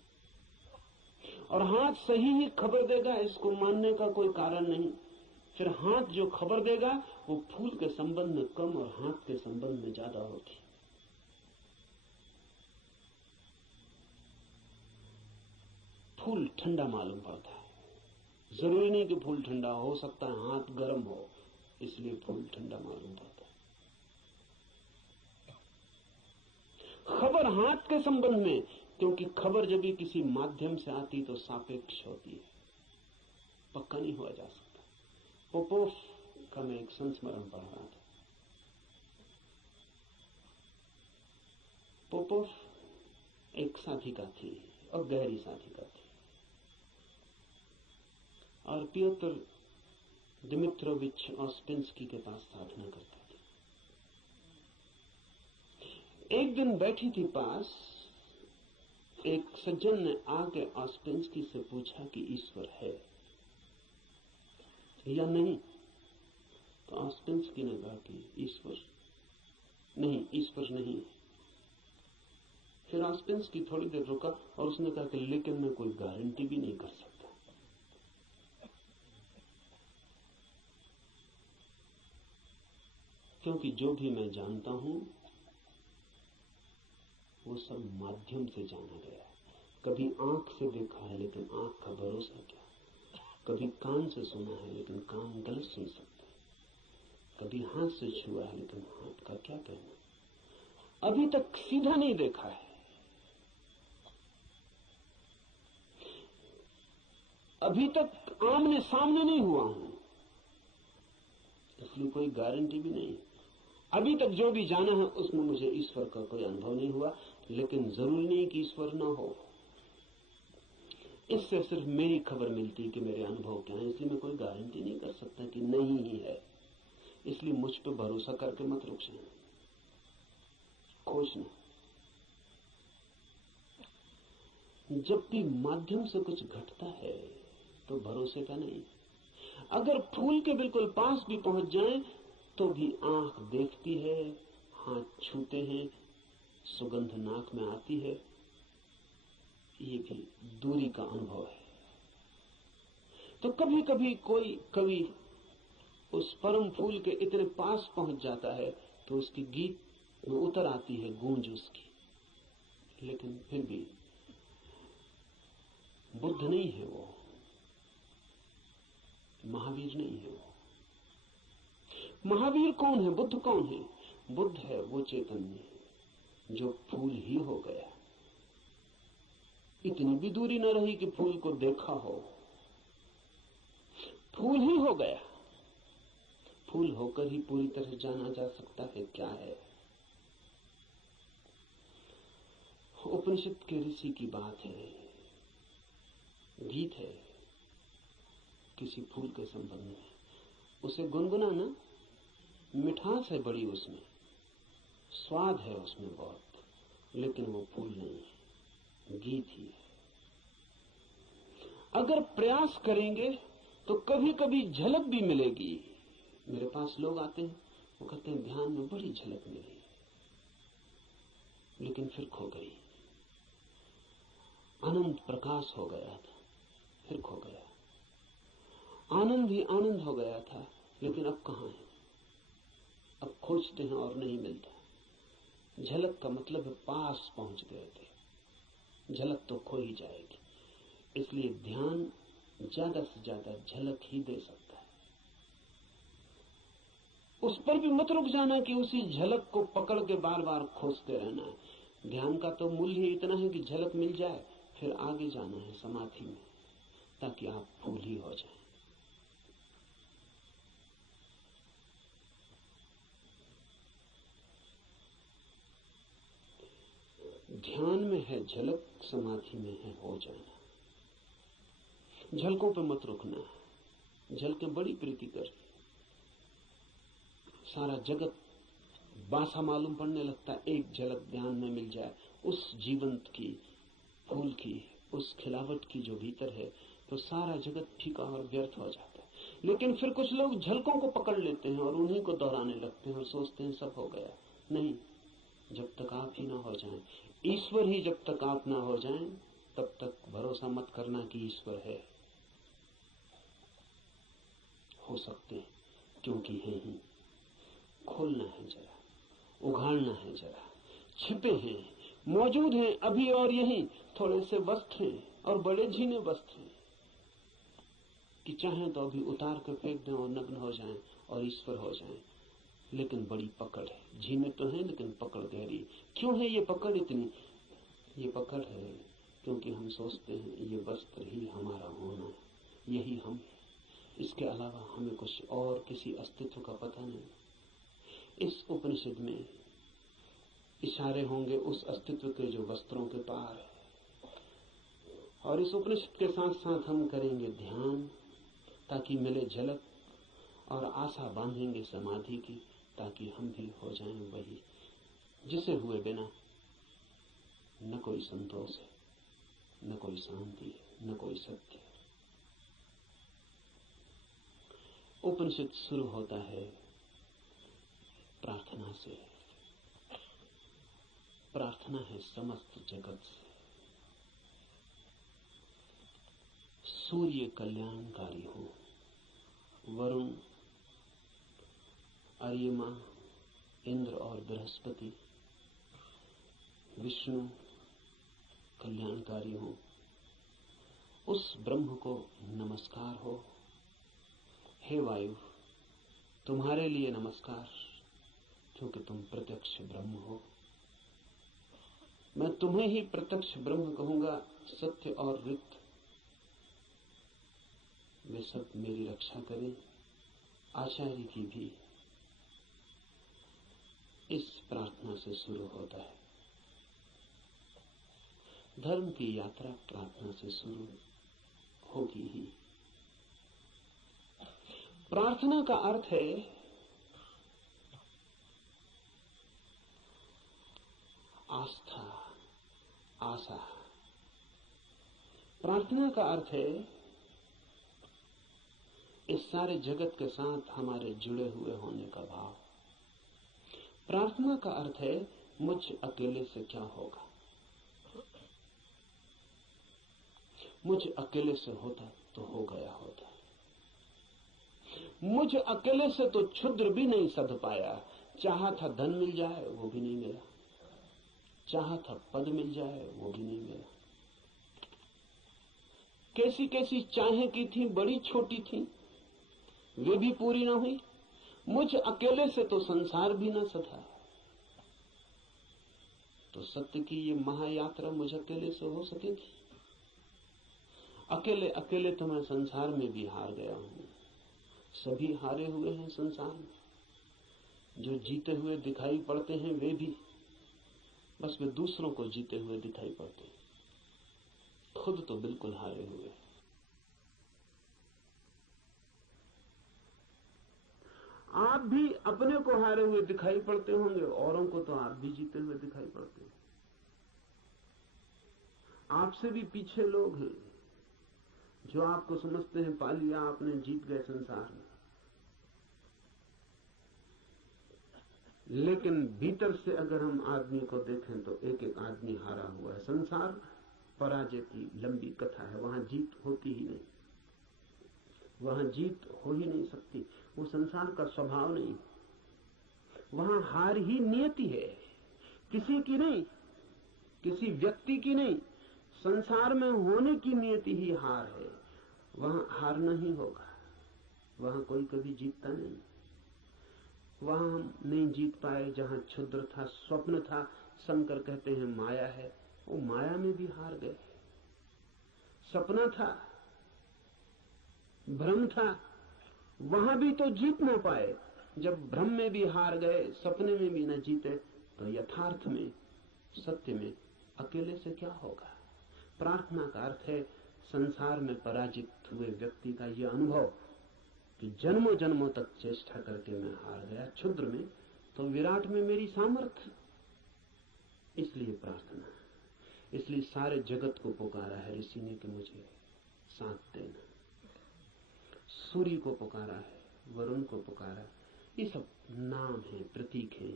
और हाथ सही ही खबर देगा, इसको मानने का कोई कारण नहीं। फिर हाथ जो खबर देगा वो फूल के संबंध में कम और हाथ के संबंध में ज्यादा होती। फूल ठंडा मालूम पड़ता है, जरूरी नहीं कि फूल ठंडा हो सकता है हाथ गर्म हो, इसलिए फूल ठंडा मालूम पड़ता है। खबर हाथ के संबंध में, क्योंकि खबर जब भी किसी माध्यम से आती तो सापेक्ष होती है, पक्का नहीं हुआ जा सकता। पोपोफ का मैं एक संस्मरण पढ़ रहा था। पोपोफ एक साधिका थी और गहरी साधिका थी, और पियोत्र दिमित्रोविच ऑस्पेंस्की के पास साधना करती थी। एक दिन बैठी थी पास, एक सज्जन ने आके ऑस्पेंस्की से पूछा कि ईश्वर है या नहीं। तो ऑस्पेंस्की ने कहा कि ईश्वर नहीं। फिर ऑस्पेंस्की थोड़ी देर रुका और उसने कहा कि लेकिन मैं कोई गारंटी भी नहीं कर सकता, क्योंकि जो भी मैं जानता हूं वो सब माध्यम से जाना गया है। कभी आंख से देखा है लेकिन आंख का भरोसा क्या, कभी कान से सुना है लेकिन कान गलत सुन सकते हैं, कभी हाथ से छुआ है लेकिन हाथ का क्या कहना। अभी तक सीधा नहीं देखा है, अभी तक आमने सामने नहीं हुआ हूं, इसलिए कोई गारंटी भी नहीं। अभी तक जो भी जाना है उसमें मुझे ईश्वर का कोई अनुभव नहीं हुआ, लेकिन जरूरी नहीं कि ईश्वर ना हो। इससे सिर्फ मेरी खबर मिलती है कि मेरे अनुभव क्या है, इसलिए मैं कोई गारंटी नहीं कर सकता कि नहीं ही है। इसलिए मुझ पर भरोसा करके मत रुक जाना, खोजना। जब भी माध्यम से कुछ घटता है तो भरोसे का नहीं, अगर फूल के बिल्कुल पास भी पहुंच जाएं तो भी आंख देखती है, हाथ छूते हैं, सुगंध नाक में आती है, ये भी दूरी का अनुभव है। तो कभी कभी कोई कवि उस परम फूल के इतने पास पहुंच जाता है तो उसकी गीत में उतर आती है गूंज उसकी, लेकिन फिर भी बुद्ध नहीं है वो, महावीर नहीं है वो। महावीर कौन है, बुद्ध कौन है? बुद्ध है वो चैतन्य जो फूल ही हो गया। इतनी भी दूरी न रही कि फूल को देखा हो, फूल ही हो गया। फूल होकर ही पूरी तरह जाना जा सकता है क्या है। उपनिषद के ऋषि की बात है, गीत है किसी फूल के संबंध में, उसे गुनगुनाना, मिठास है बड़ी उसमें, स्वाद है उसमें बहुत, लेकिन वो फूल नहीं है, गीत ही है। अगर प्रयास करेंगे तो कभी कभी झलक भी मिलेगी। मेरे पास लोग आते हैं, वो कहते हैं ध्यान में बड़ी झलक मिली, लेकिन फिर खो गई। अनंत प्रकाश हो गया था, फिर खो गया। आनंद ही आनंद हो गया था, लेकिन अब कहां है? अब खोजते हैं और नहीं मिलता। झलक का मतलब है पास पहुंच गए थे, झलक तो खो ही जाएगी। इसलिए ध्यान ज्यादा से ज्यादा झलक ही दे सकता है। उस पर भी मत रुक जाना कि उसी झलक को पकड़ के बार बार खोजते रहना है। ध्यान का तो मूल्य ही इतना है कि झलक मिल जाए, फिर आगे जाना है समाधि में, ताकि आप फूल ही हो जाएं। ध्यान में है झलक, समाधि में है हो जाना। झलकों पे मत रुकना, झलकें बड़ी प्रीति कर, सारा जगत बासा मालूम पड़ने लगता है। एक झलक ध्यान में मिल जाए उस जीवंत की, फूल की, उस खिलावट की जो भीतर है, तो सारा जगत फीका और व्यर्थ हो जाता है। लेकिन फिर कुछ लोग झलकों को पकड़ लेते हैं और उन्हीं को दोहराने लगते हैं और सोचते हैं सब हो गया। नहीं, जब तक आप ही ना हो जाएं, ईश्वर ही जब तक आप ना हो जाएं, तब तक भरोसा मत करना कि ईश्वर है। हो सकते हैं, क्योंकि है ही। खोलना है जरा, उघाड़ना है जरा। छिपे हैं, मौजूद हैं अभी और यहीं। थोड़े से वस्त्र हैं और बड़े झीने वस्त्र हैं कि चाहें तो अभी उतार कर फेंक दें और नग्न हो जाएं और ईश्वर हो जाएं। लेकिन बड़ी पकड़ है, झीने तो हैं लेकिन पकड़ गहरी। क्यों है ये पकड़ इतनी? ये पकड़ है क्योंकि हम सोचते हैं ये वस्त्र ही हमारा होना है, यही हम हैं, इसके अलावा हमें कुछ और किसी अस्तित्व का पता नहीं। इस उपनिषद में इशारे होंगे उस अस्तित्व के जो वस्त्रों के पार है, और इस उपनिषद के साथ साथ हम करेंगे ध्यान ताकि मिले झलक, और आशा बांधेंगे समाधि की ताकि हम भी हो जाएं वही जिसे हुए बिना न कोई संतोष है, न कोई शांति है, न कोई सत्य है। उपनिषद शुरू होता है प्रार्थना से। प्रार्थना है समस्त जगत से। सूर्य कल्याणकारी हो, वरुण, अर्यमा, इंद्र और बृहस्पति, विष्णु कल्याणकारी हो, उस ब्रह्म को नमस्कार हो। हे वायु, तुम्हारे लिए नमस्कार, क्योंकि तुम प्रत्यक्ष ब्रह्म हो। मैं तुम्हें ही प्रत्यक्ष ब्रह्म कहूंगा। सत्य और ऋत वे सब मेरी रक्षा करें, आचार्य की भी। इस प्रार्थना से शुरू होता है। धर्म की यात्रा प्रार्थना से शुरू होगी ही। प्रार्थना का अर्थ है आस्था, आशा। प्रार्थना का अर्थ है इस सारे जगत के साथ हमारे जुड़े हुए होने का भाव। प्रार्थना का अर्थ है मुझ अकेले से क्या होगा, मुझ अकेले से होता तो हो गया होता, मुझ अकेले से तो क्षुद्र भी नहीं सध पाया। चाहा था धन मिल जाए वो भी नहीं मिला, चाहा था पद मिल जाए वो भी नहीं मिला। कैसी कैसी चाहें की थी, बड़ी छोटी थी, वे भी पूरी ना हुई। मुझ अकेले से तो संसार भी ना सधा। तो सत्य की ये महायात्रा मुझ अकेले से हो सकेगी? अकेले अकेले तो मैं संसार में भी हार गया हूं। सभी हारे हुए हैं संसार में। जो जीते हुए दिखाई पड़ते हैं वे भी, बस वे दूसरों को जीते हुए दिखाई पड़ते हैं, खुद तो बिल्कुल हारे हुए। आप भी अपने को हारे हुए दिखाई पड़ते होंगे, औरों को तो आप भी जीते हुए दिखाई पड़ते हैं। आपसे भी पीछे लोग हैं जो आपको समझते हैं पा लिया आपने, जीत गए संसार में। लेकिन भीतर से अगर हम आदमी को देखें तो एक एक आदमी हारा हुआ है। संसार पराजय की लंबी कथा है, वहां जीत होती ही नहीं, वहां जीत हो ही नहीं सकती, वो संसार का स्वभाव नहीं। वहां हार ही नियति है, किसी की नहीं, किसी व्यक्ति की नहीं, संसार में होने की नियति ही हार है। वहां हारना ही होगा, वहां कोई कभी जीतता नहीं। वहां हम नहीं जीत पाए जहां क्षुद्र था, स्वप्न था, शंकर कहते हैं माया है, वो माया में भी हार गए। सपना था, भ्रम था, वहां भी तो जीत ना पाए। जब भ्रम में भी हार गए, सपने में भी न जीते, तो यथार्थ में, सत्य में अकेले से क्या होगा? प्रार्थना का अर्थ है संसार में पराजित हुए व्यक्ति का यह अनुभव कि जन्मों जन्मों तक चेष्टा करके मैं हार गया क्षुद्र में, तो विराट में मेरी सामर्थ्य। इसलिए प्रार्थना, इसलिए सारे जगत को पुकारा है ऋषि ने कि मुझे साथ देना। सूर्य को पुकारा है, वरुण को पुकारा, ये सब नाम है, प्रतीक है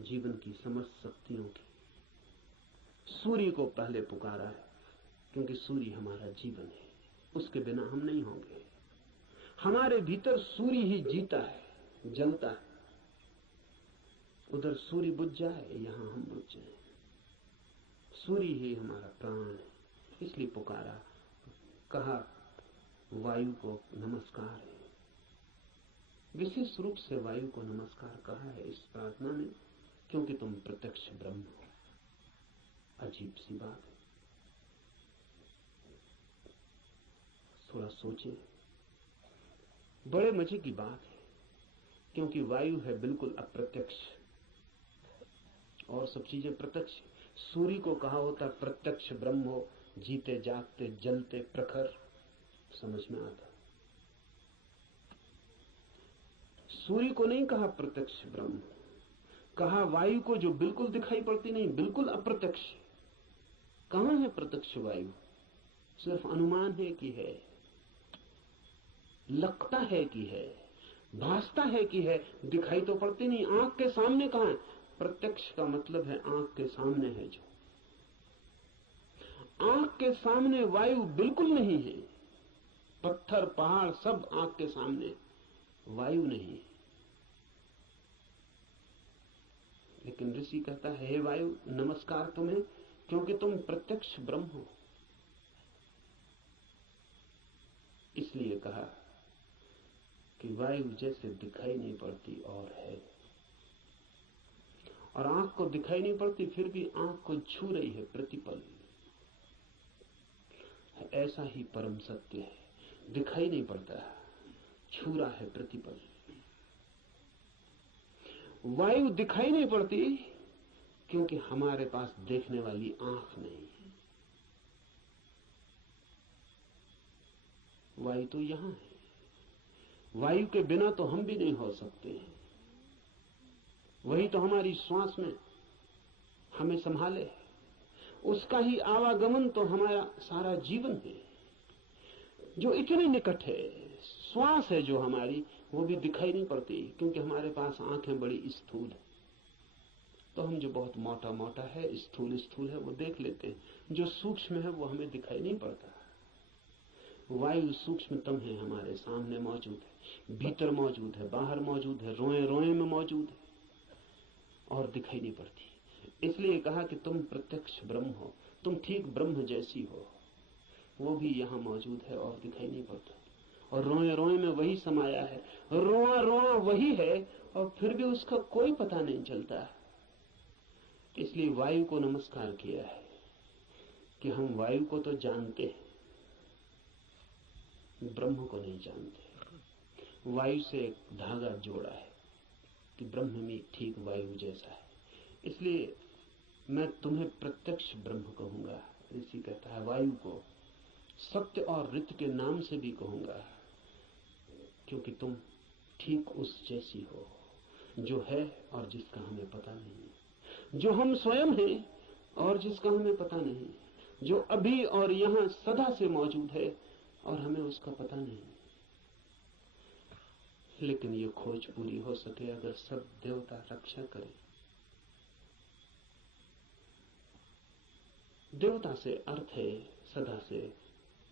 जीवन की समस्त शक्तियों की। सूर्य को पहले पुकारा है क्योंकि सूर्य हमारा जीवन है, उसके बिना हम नहीं होंगे। हमारे भीतर सूर्य ही जीता है, जलता है। उधर सूर्य बुझ जाए, यहां हम बुझ जाए। सूर्य ही हमारा प्राण है, इसलिए पुकारा। कहा वायु को नमस्कार है, विशेष रूप से वायु को नमस्कार कहा है इस प्रार्थना में, क्योंकि तुम प्रत्यक्ष ब्रह्म हो। अजीब सी बात है, थोड़ा सोचें। बड़े मजे की बात है, क्योंकि वायु है बिल्कुल अप्रत्यक्ष और सब चीजें प्रत्यक्ष। सूर्य को कहा होता प्रत्यक्ष ब्रह्म हो, जीते जागते जलते प्रखर, समझ में आता। सूर्य को नहीं कहा प्रत्यक्ष ब्रह्म, कहा वायु को जो बिल्कुल दिखाई पड़ती नहीं, बिल्कुल अप्रत्यक्ष। कहां है प्रत्यक्ष वायु? सिर्फ अनुमान है कि है, लगता है कि है, भासता है कि है, दिखाई तो पड़ती नहीं। आंख के सामने कहां है? प्रत्यक्ष का मतलब है आंख के सामने है। जो आंख के सामने वायु बिल्कुल नहीं है, पत्थर पहाड़ सब आंख के सामने, वायु नहीं। लेकिन ऋषि कहता है हे वायु नमस्कार तुम्हें, क्योंकि तुम प्रत्यक्ष ब्रह्म हो। इसलिए कहा कि वायु जैसे दिखाई नहीं पड़ती और है, और आंख को दिखाई नहीं पड़ती फिर भी आंख को छू रही है प्रतिपल। ऐसा ही परम सत्य है, दिखाई नहीं पड़ता, छू रहा है प्रतिपल। वायु दिखाई नहीं पड़ती क्योंकि हमारे पास देखने वाली आंख नहीं है। वायु तो यहां है, वायु के बिना तो हम भी नहीं हो सकते हैं। वही तो हमारी श्वास में हमें संभाले, उसका ही आवागमन तो हमारा सारा जीवन है, जो इतने निकट है। श्वास है जो हमारी, वो भी दिखाई नहीं पड़ती, क्योंकि हमारे पास आंखें बड़ी स्थूल है। तो हम जो बहुत मोटा मोटा है, स्थूल स्थूल है, वो देख लेते हैं। जो सूक्ष्म है वो हमें दिखाई नहीं पड़ता। वायु सूक्ष्मतम है, हमारे सामने मौजूद है, भीतर मौजूद है, बाहर मौजूद है, रोए रोए में मौजूद है, और दिखाई नहीं पड़ती। इसलिए कहा कि तुम प्रत्यक्ष ब्रह्म हो, तुम ठीक ब्रह्म जैसी हो। वो भी यहाँ मौजूद है और दिखाई नहीं पड़ता, और रोए रोए में वही समाया है, रोआ रोआ वही है, और फिर भी उसका कोई पता नहीं चलता। इसलिए वायु को नमस्कार किया है कि हम वायु को तो जानते हैं, ब्रह्म को नहीं जानते। वायु से एक धागा जोड़ा है कि ब्रह्म में ठीक वायु जैसा है। इसलिए मैं तुम्हें प्रत्यक्ष ब्रह्म कहूंगा। ऋषि कहता है वायु को सत्य और ऋत के नाम से भी कहूंगा, क्योंकि तुम ठीक उस जैसी हो जो है और जिसका हमें पता नहीं, जो हम स्वयं हैं और जिसका हमें पता नहीं, जो अभी और यहां सदा से मौजूद है और हमें उसका पता नहीं। लेकिन ये खोज पूरी हो सके अगर सब देवता रक्षा करें। देवता से अर्थ है सदा से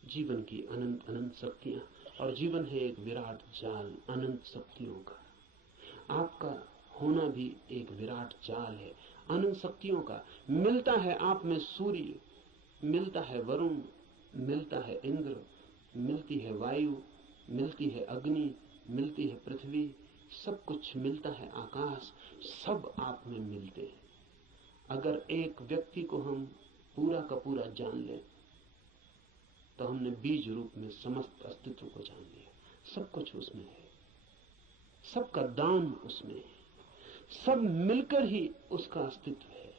जीवन की अनंत अनंत शक्तियां, और जीवन है एक विराट जाल अनंत शक्तियों का। आपका होना भी एक विराट जाल है अनंत शक्तियों का। मिलता है आप में सूर्य, मिलता है वरुण, मिलता है इंद्र, मिलती है वायु, मिलती है अग्नि, मिलती है पृथ्वी, सब कुछ मिलता है आकाश, सब आप में मिलते हैं। अगर एक व्यक्ति को हम पूरा का पूरा जान लें तो हमने बीज रूप में समस्त अस्तित्व को जान लिया। सब कुछ उसमें है, सबका दान उसमें है, सब मिलकर ही उसका अस्तित्व है।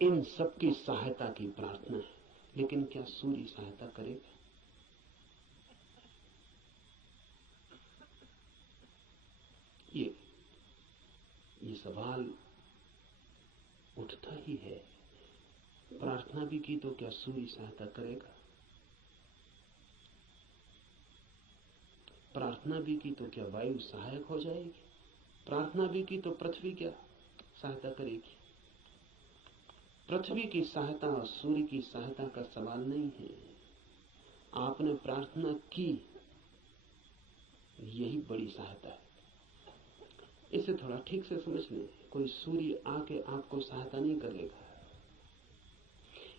इन सबकी सहायता की प्रार्थना है, लेकिन क्या सूर्य सहायता करेगा? ये सवाल उठता ही है। प्रार्थना भी की तो क्या सूर्य सहायता करेगा? प्रार्थना भी की तो क्या वायु सहायक हो जाएगी? प्रार्थना भी की तो पृथ्वी क्या सहायता करेगी? पृथ्वी की सहायता और सूर्य की सहायता का सवाल नहीं है। आपने प्रार्थना की, यही बड़ी सहायता है। इसे थोड़ा ठीक से समझ लें। कोई सूर्य आके आपको सहायता नहीं कर लेगा,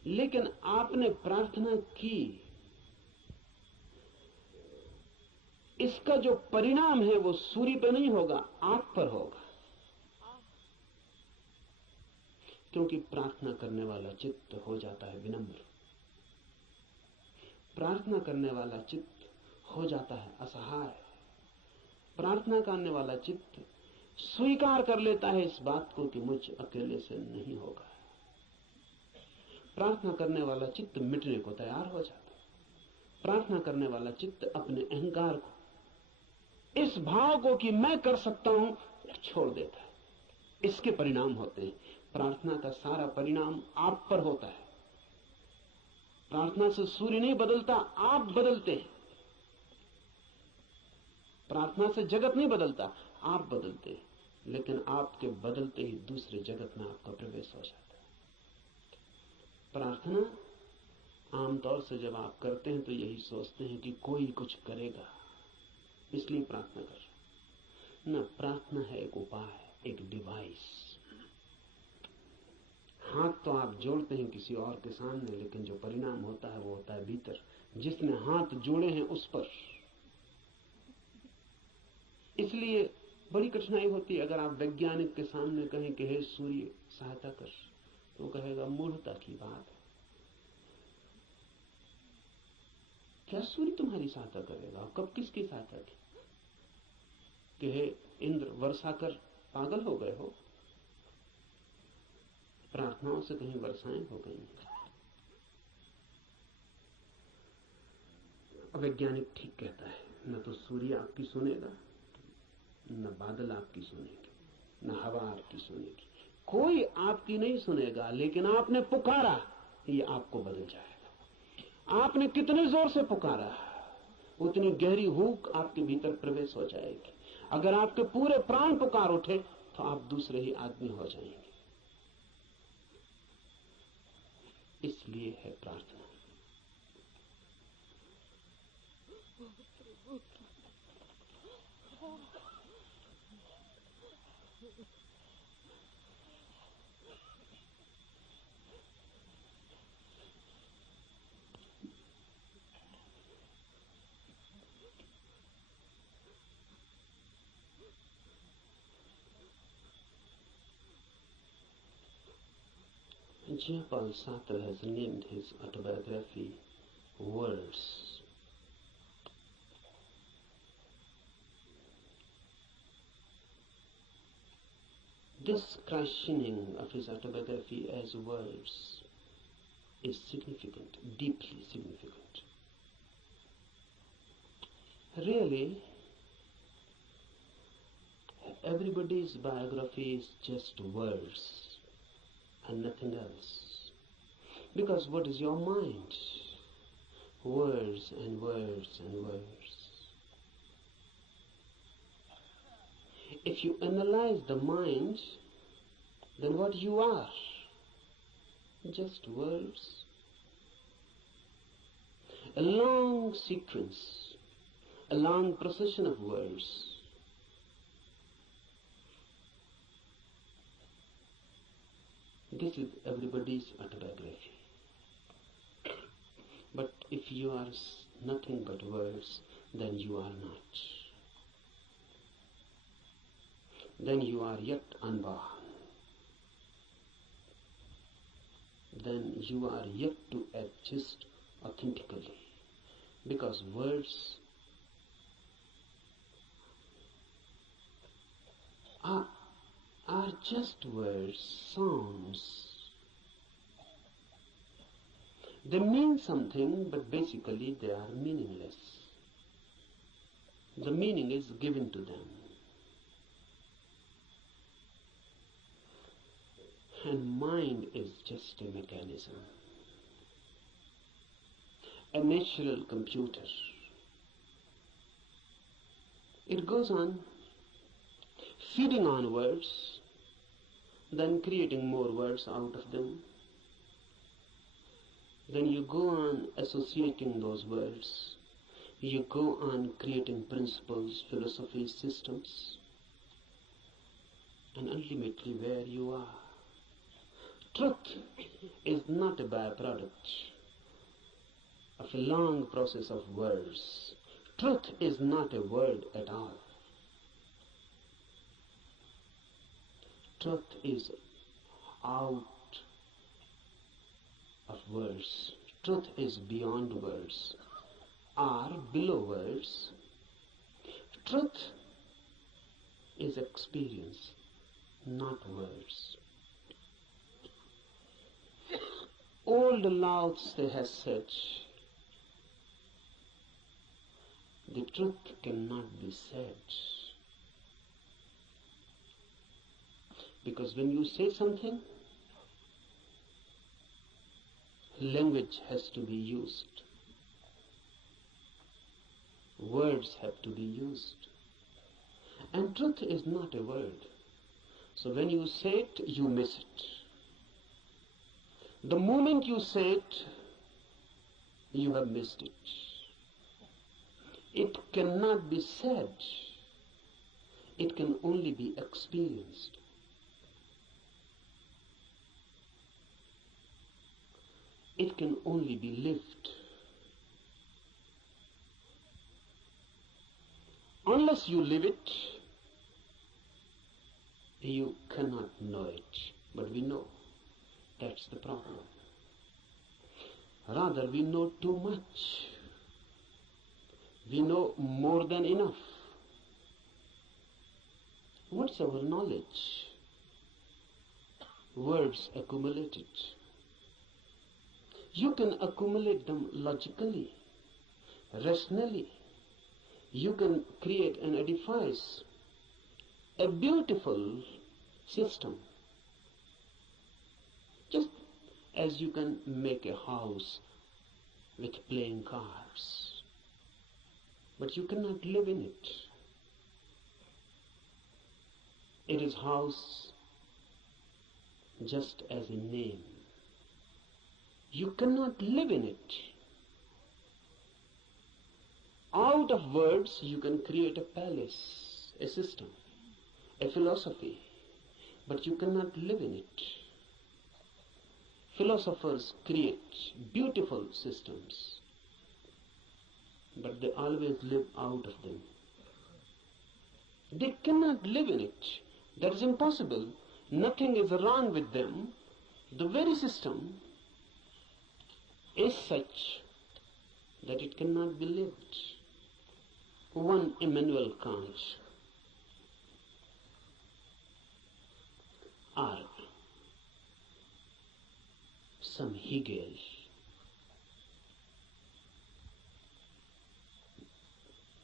लेकिन आपने प्रार्थना की, इसका जो परिणाम है वो सूर्य पर नहीं होगा, आप पर होगा। क्योंकि प्रार्थना करने वाला चित्त हो जाता है विनम्र, प्रार्थना करने वाला चित्त हो जाता है असहाय, प्रार्थना करने वाला चित्त स्वीकार कर लेता है इस बात को कि मुझ अकेले से नहीं होगा। प्रार्थना करने वाला चित्त मिटने को तैयार हो जाता है। प्रार्थना करने वाला चित्त अपने अहंकार को, इस भाव को कि मैं कर सकता हूं, छोड़ देता है। इसके परिणाम होते हैं। प्रार्थना का सारा परिणाम आप पर होता है। प्रार्थना से सूर्य नहीं बदलता, आप बदलते हैं। प्रार्थना से जगत नहीं बदलता, आप बदलते हैं। लेकिन आपके बदलते ही दूसरे जगत में आपका प्रवेश हो जाता है। प्रार्थना आमतौर से जब आप करते हैं तो यही सोचते हैं कि कोई कुछ करेगा, इसलिए प्रार्थना कर। न, प्रार्थना है एक उपाय, एक डिवाइस। हाथ तो आप जोड़ते हैं किसी और के सामने, लेकिन जो परिणाम होता है वो होता है भीतर, जिसने हाथ जोड़े हैं उस पर। इसलिए बड़ी कठिनाई होती है अगर आप वैज्ञानिक के सामने कहें कि हे सूर्य सहायता कर, तो वो कहेगा मूर्खता की बात है। क्या सूर्य तुम्हारी सहायता करेगा? कब किसकी सहायता की? कि हे इंद्र वर्षा कर, पागल हो गए हो? प्रार्थनाओं से कहीं वर्षाएं हो गई? वैज्ञानिक ठीक कहता है, न तो सूर्य आपकी सुनेगा, न बादल आपकी सुनेगी, न हवा आपकी सुनेगी, कोई आपकी नहीं सुनेगा। लेकिन आपने पुकारा, ये आपको बदल जाएगा। आपने कितने जोर से पुकारा, उतनी गहरी हुक आपके भीतर प्रवेश हो जाएगी। अगर आपके पूरे प्राण पुकार उठे तो आप दूसरे ही आदमी हो जाएंगे। इसलिए है प्रार्थना। Jean-Paul Sartre has named his autobiography Words. This christening of his autobiography as Words is significant, deeply significant. Really, everybody's biography is just words and nothing else. Because what is your mind? Words and words and words. If you analyze the mind, then what you are? Just words. A long sequence, a long procession of words. This is everybody's autobiography. But if you are nothing but words, then you are not. Then you are yet unborn. Then you are yet to exist authentically. Because words are just words, sounds. They mean something, but basically they are meaningless. The meaning is given to them. And mind is just a mechanism, a natural computer. It goes on feeding on words, then creating more words out of them. Then you go on associating those words. You go on creating principles, philosophies, systems. And ultimately where you are. Truth is not a byproduct of a long process of words. Truth is not a word at all. Truth is out of words. Truth is beyond words, or below words. Truth is experience, not words. Old Lao Tse has said, the truth cannot be said. Because when you say something, language has to be used. Words have to be used. And truth is not a word. So when you say it, you miss it. The moment you say it, you have missed it. It cannot be said. It can only be experienced. It can only be lived. Unless you live it, you cannot know it. But we know. That's the problem. Rather, we know too much. We know more than enough. What's our knowledge? Words accumulated. You can accumulate them logically, rationally. You can create and edifice a beautiful system. Just as you can make a house with playing cards. but you cannot live in it. It is house just as a name. You cannot live in it. Out of words you can create a palace, a system, a philosophy, but you cannot live in it. Philosophers create beautiful systems, but they always live out of them. They cannot live in it. That is impossible. Nothing is wrong with them. The very system is such that it cannot be lived. One Immanuel Kant, or some Hegel,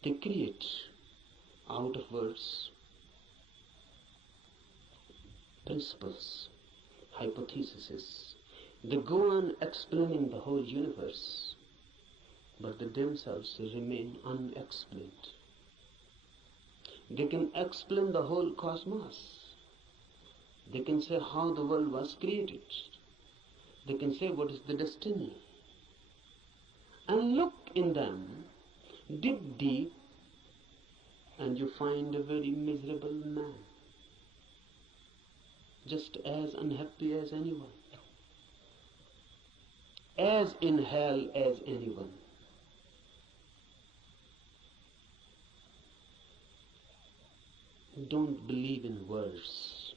they create out of words principles, hypotheses. They go on explaining the whole universe, but they themselves remain unexplained. They can explain the whole cosmos. They can say how the world was created. They can say what is the destiny. And look in them, dig deep, and you find a very miserable man, just as unhappy as anyone, as in hell as anyone. Don't believe in words.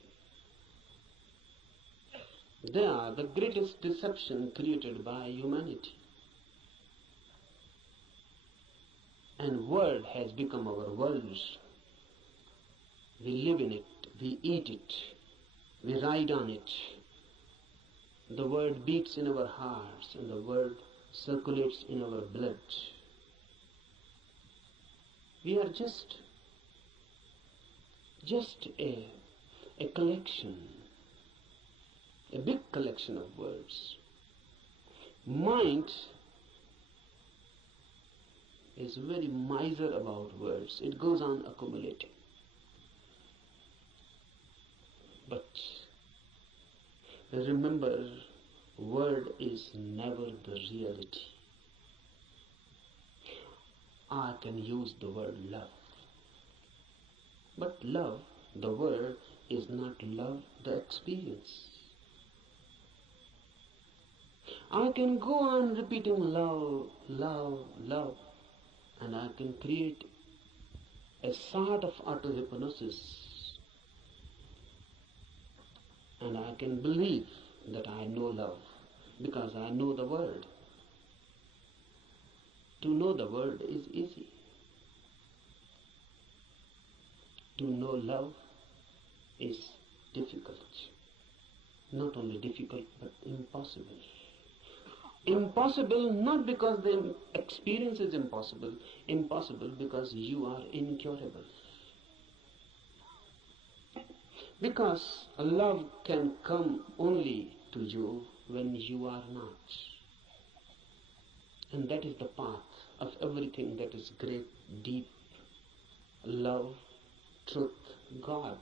They are the greatest deception created by humanity. And word has become our world. We live in it, we eat it, we ride on it. The word beats in our hearts and the word circulates in our blood. We are just a collection, a big collection of words. Mind is very miser about words. It goes on accumulating. But remember, word is never the reality. I can use the word love. But love, the word, is not love, the experience. I can go on repeating love, love, love, and I can create a sort of auto-hypnosis, and I can believe that I know love because I know the word. To know the word is easy. To know love is difficult. Not only difficult, but impossible. Impossible not because the experience is impossible. Impossible because you are incurable. Because love can come only to you when you are not. And that is the path of everything that is great, deep, love, truth, God.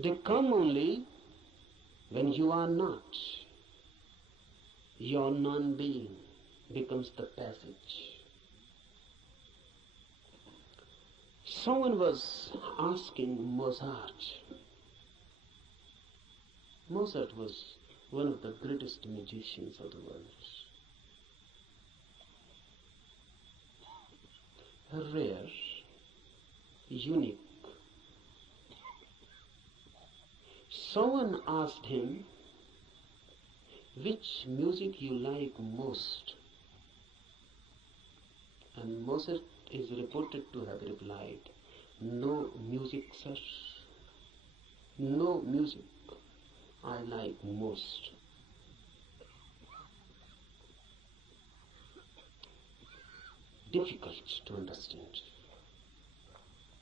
They come only when you are not. Your non-being becomes the passage. Someone was asking Mozart. Mozart was one of the greatest magicians of the world. Rare, unique. Someone asked him, which music you like most? And Mozart is reported to have replied, no music, sir. No music I like most. Difficult to understand,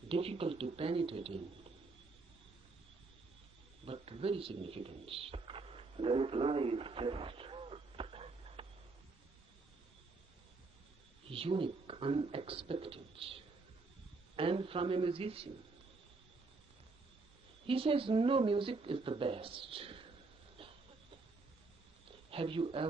difficult to penetrate in, but very significant. The reply is just, unique, unexpected, and from a musician. He says no music is the best. Have you ever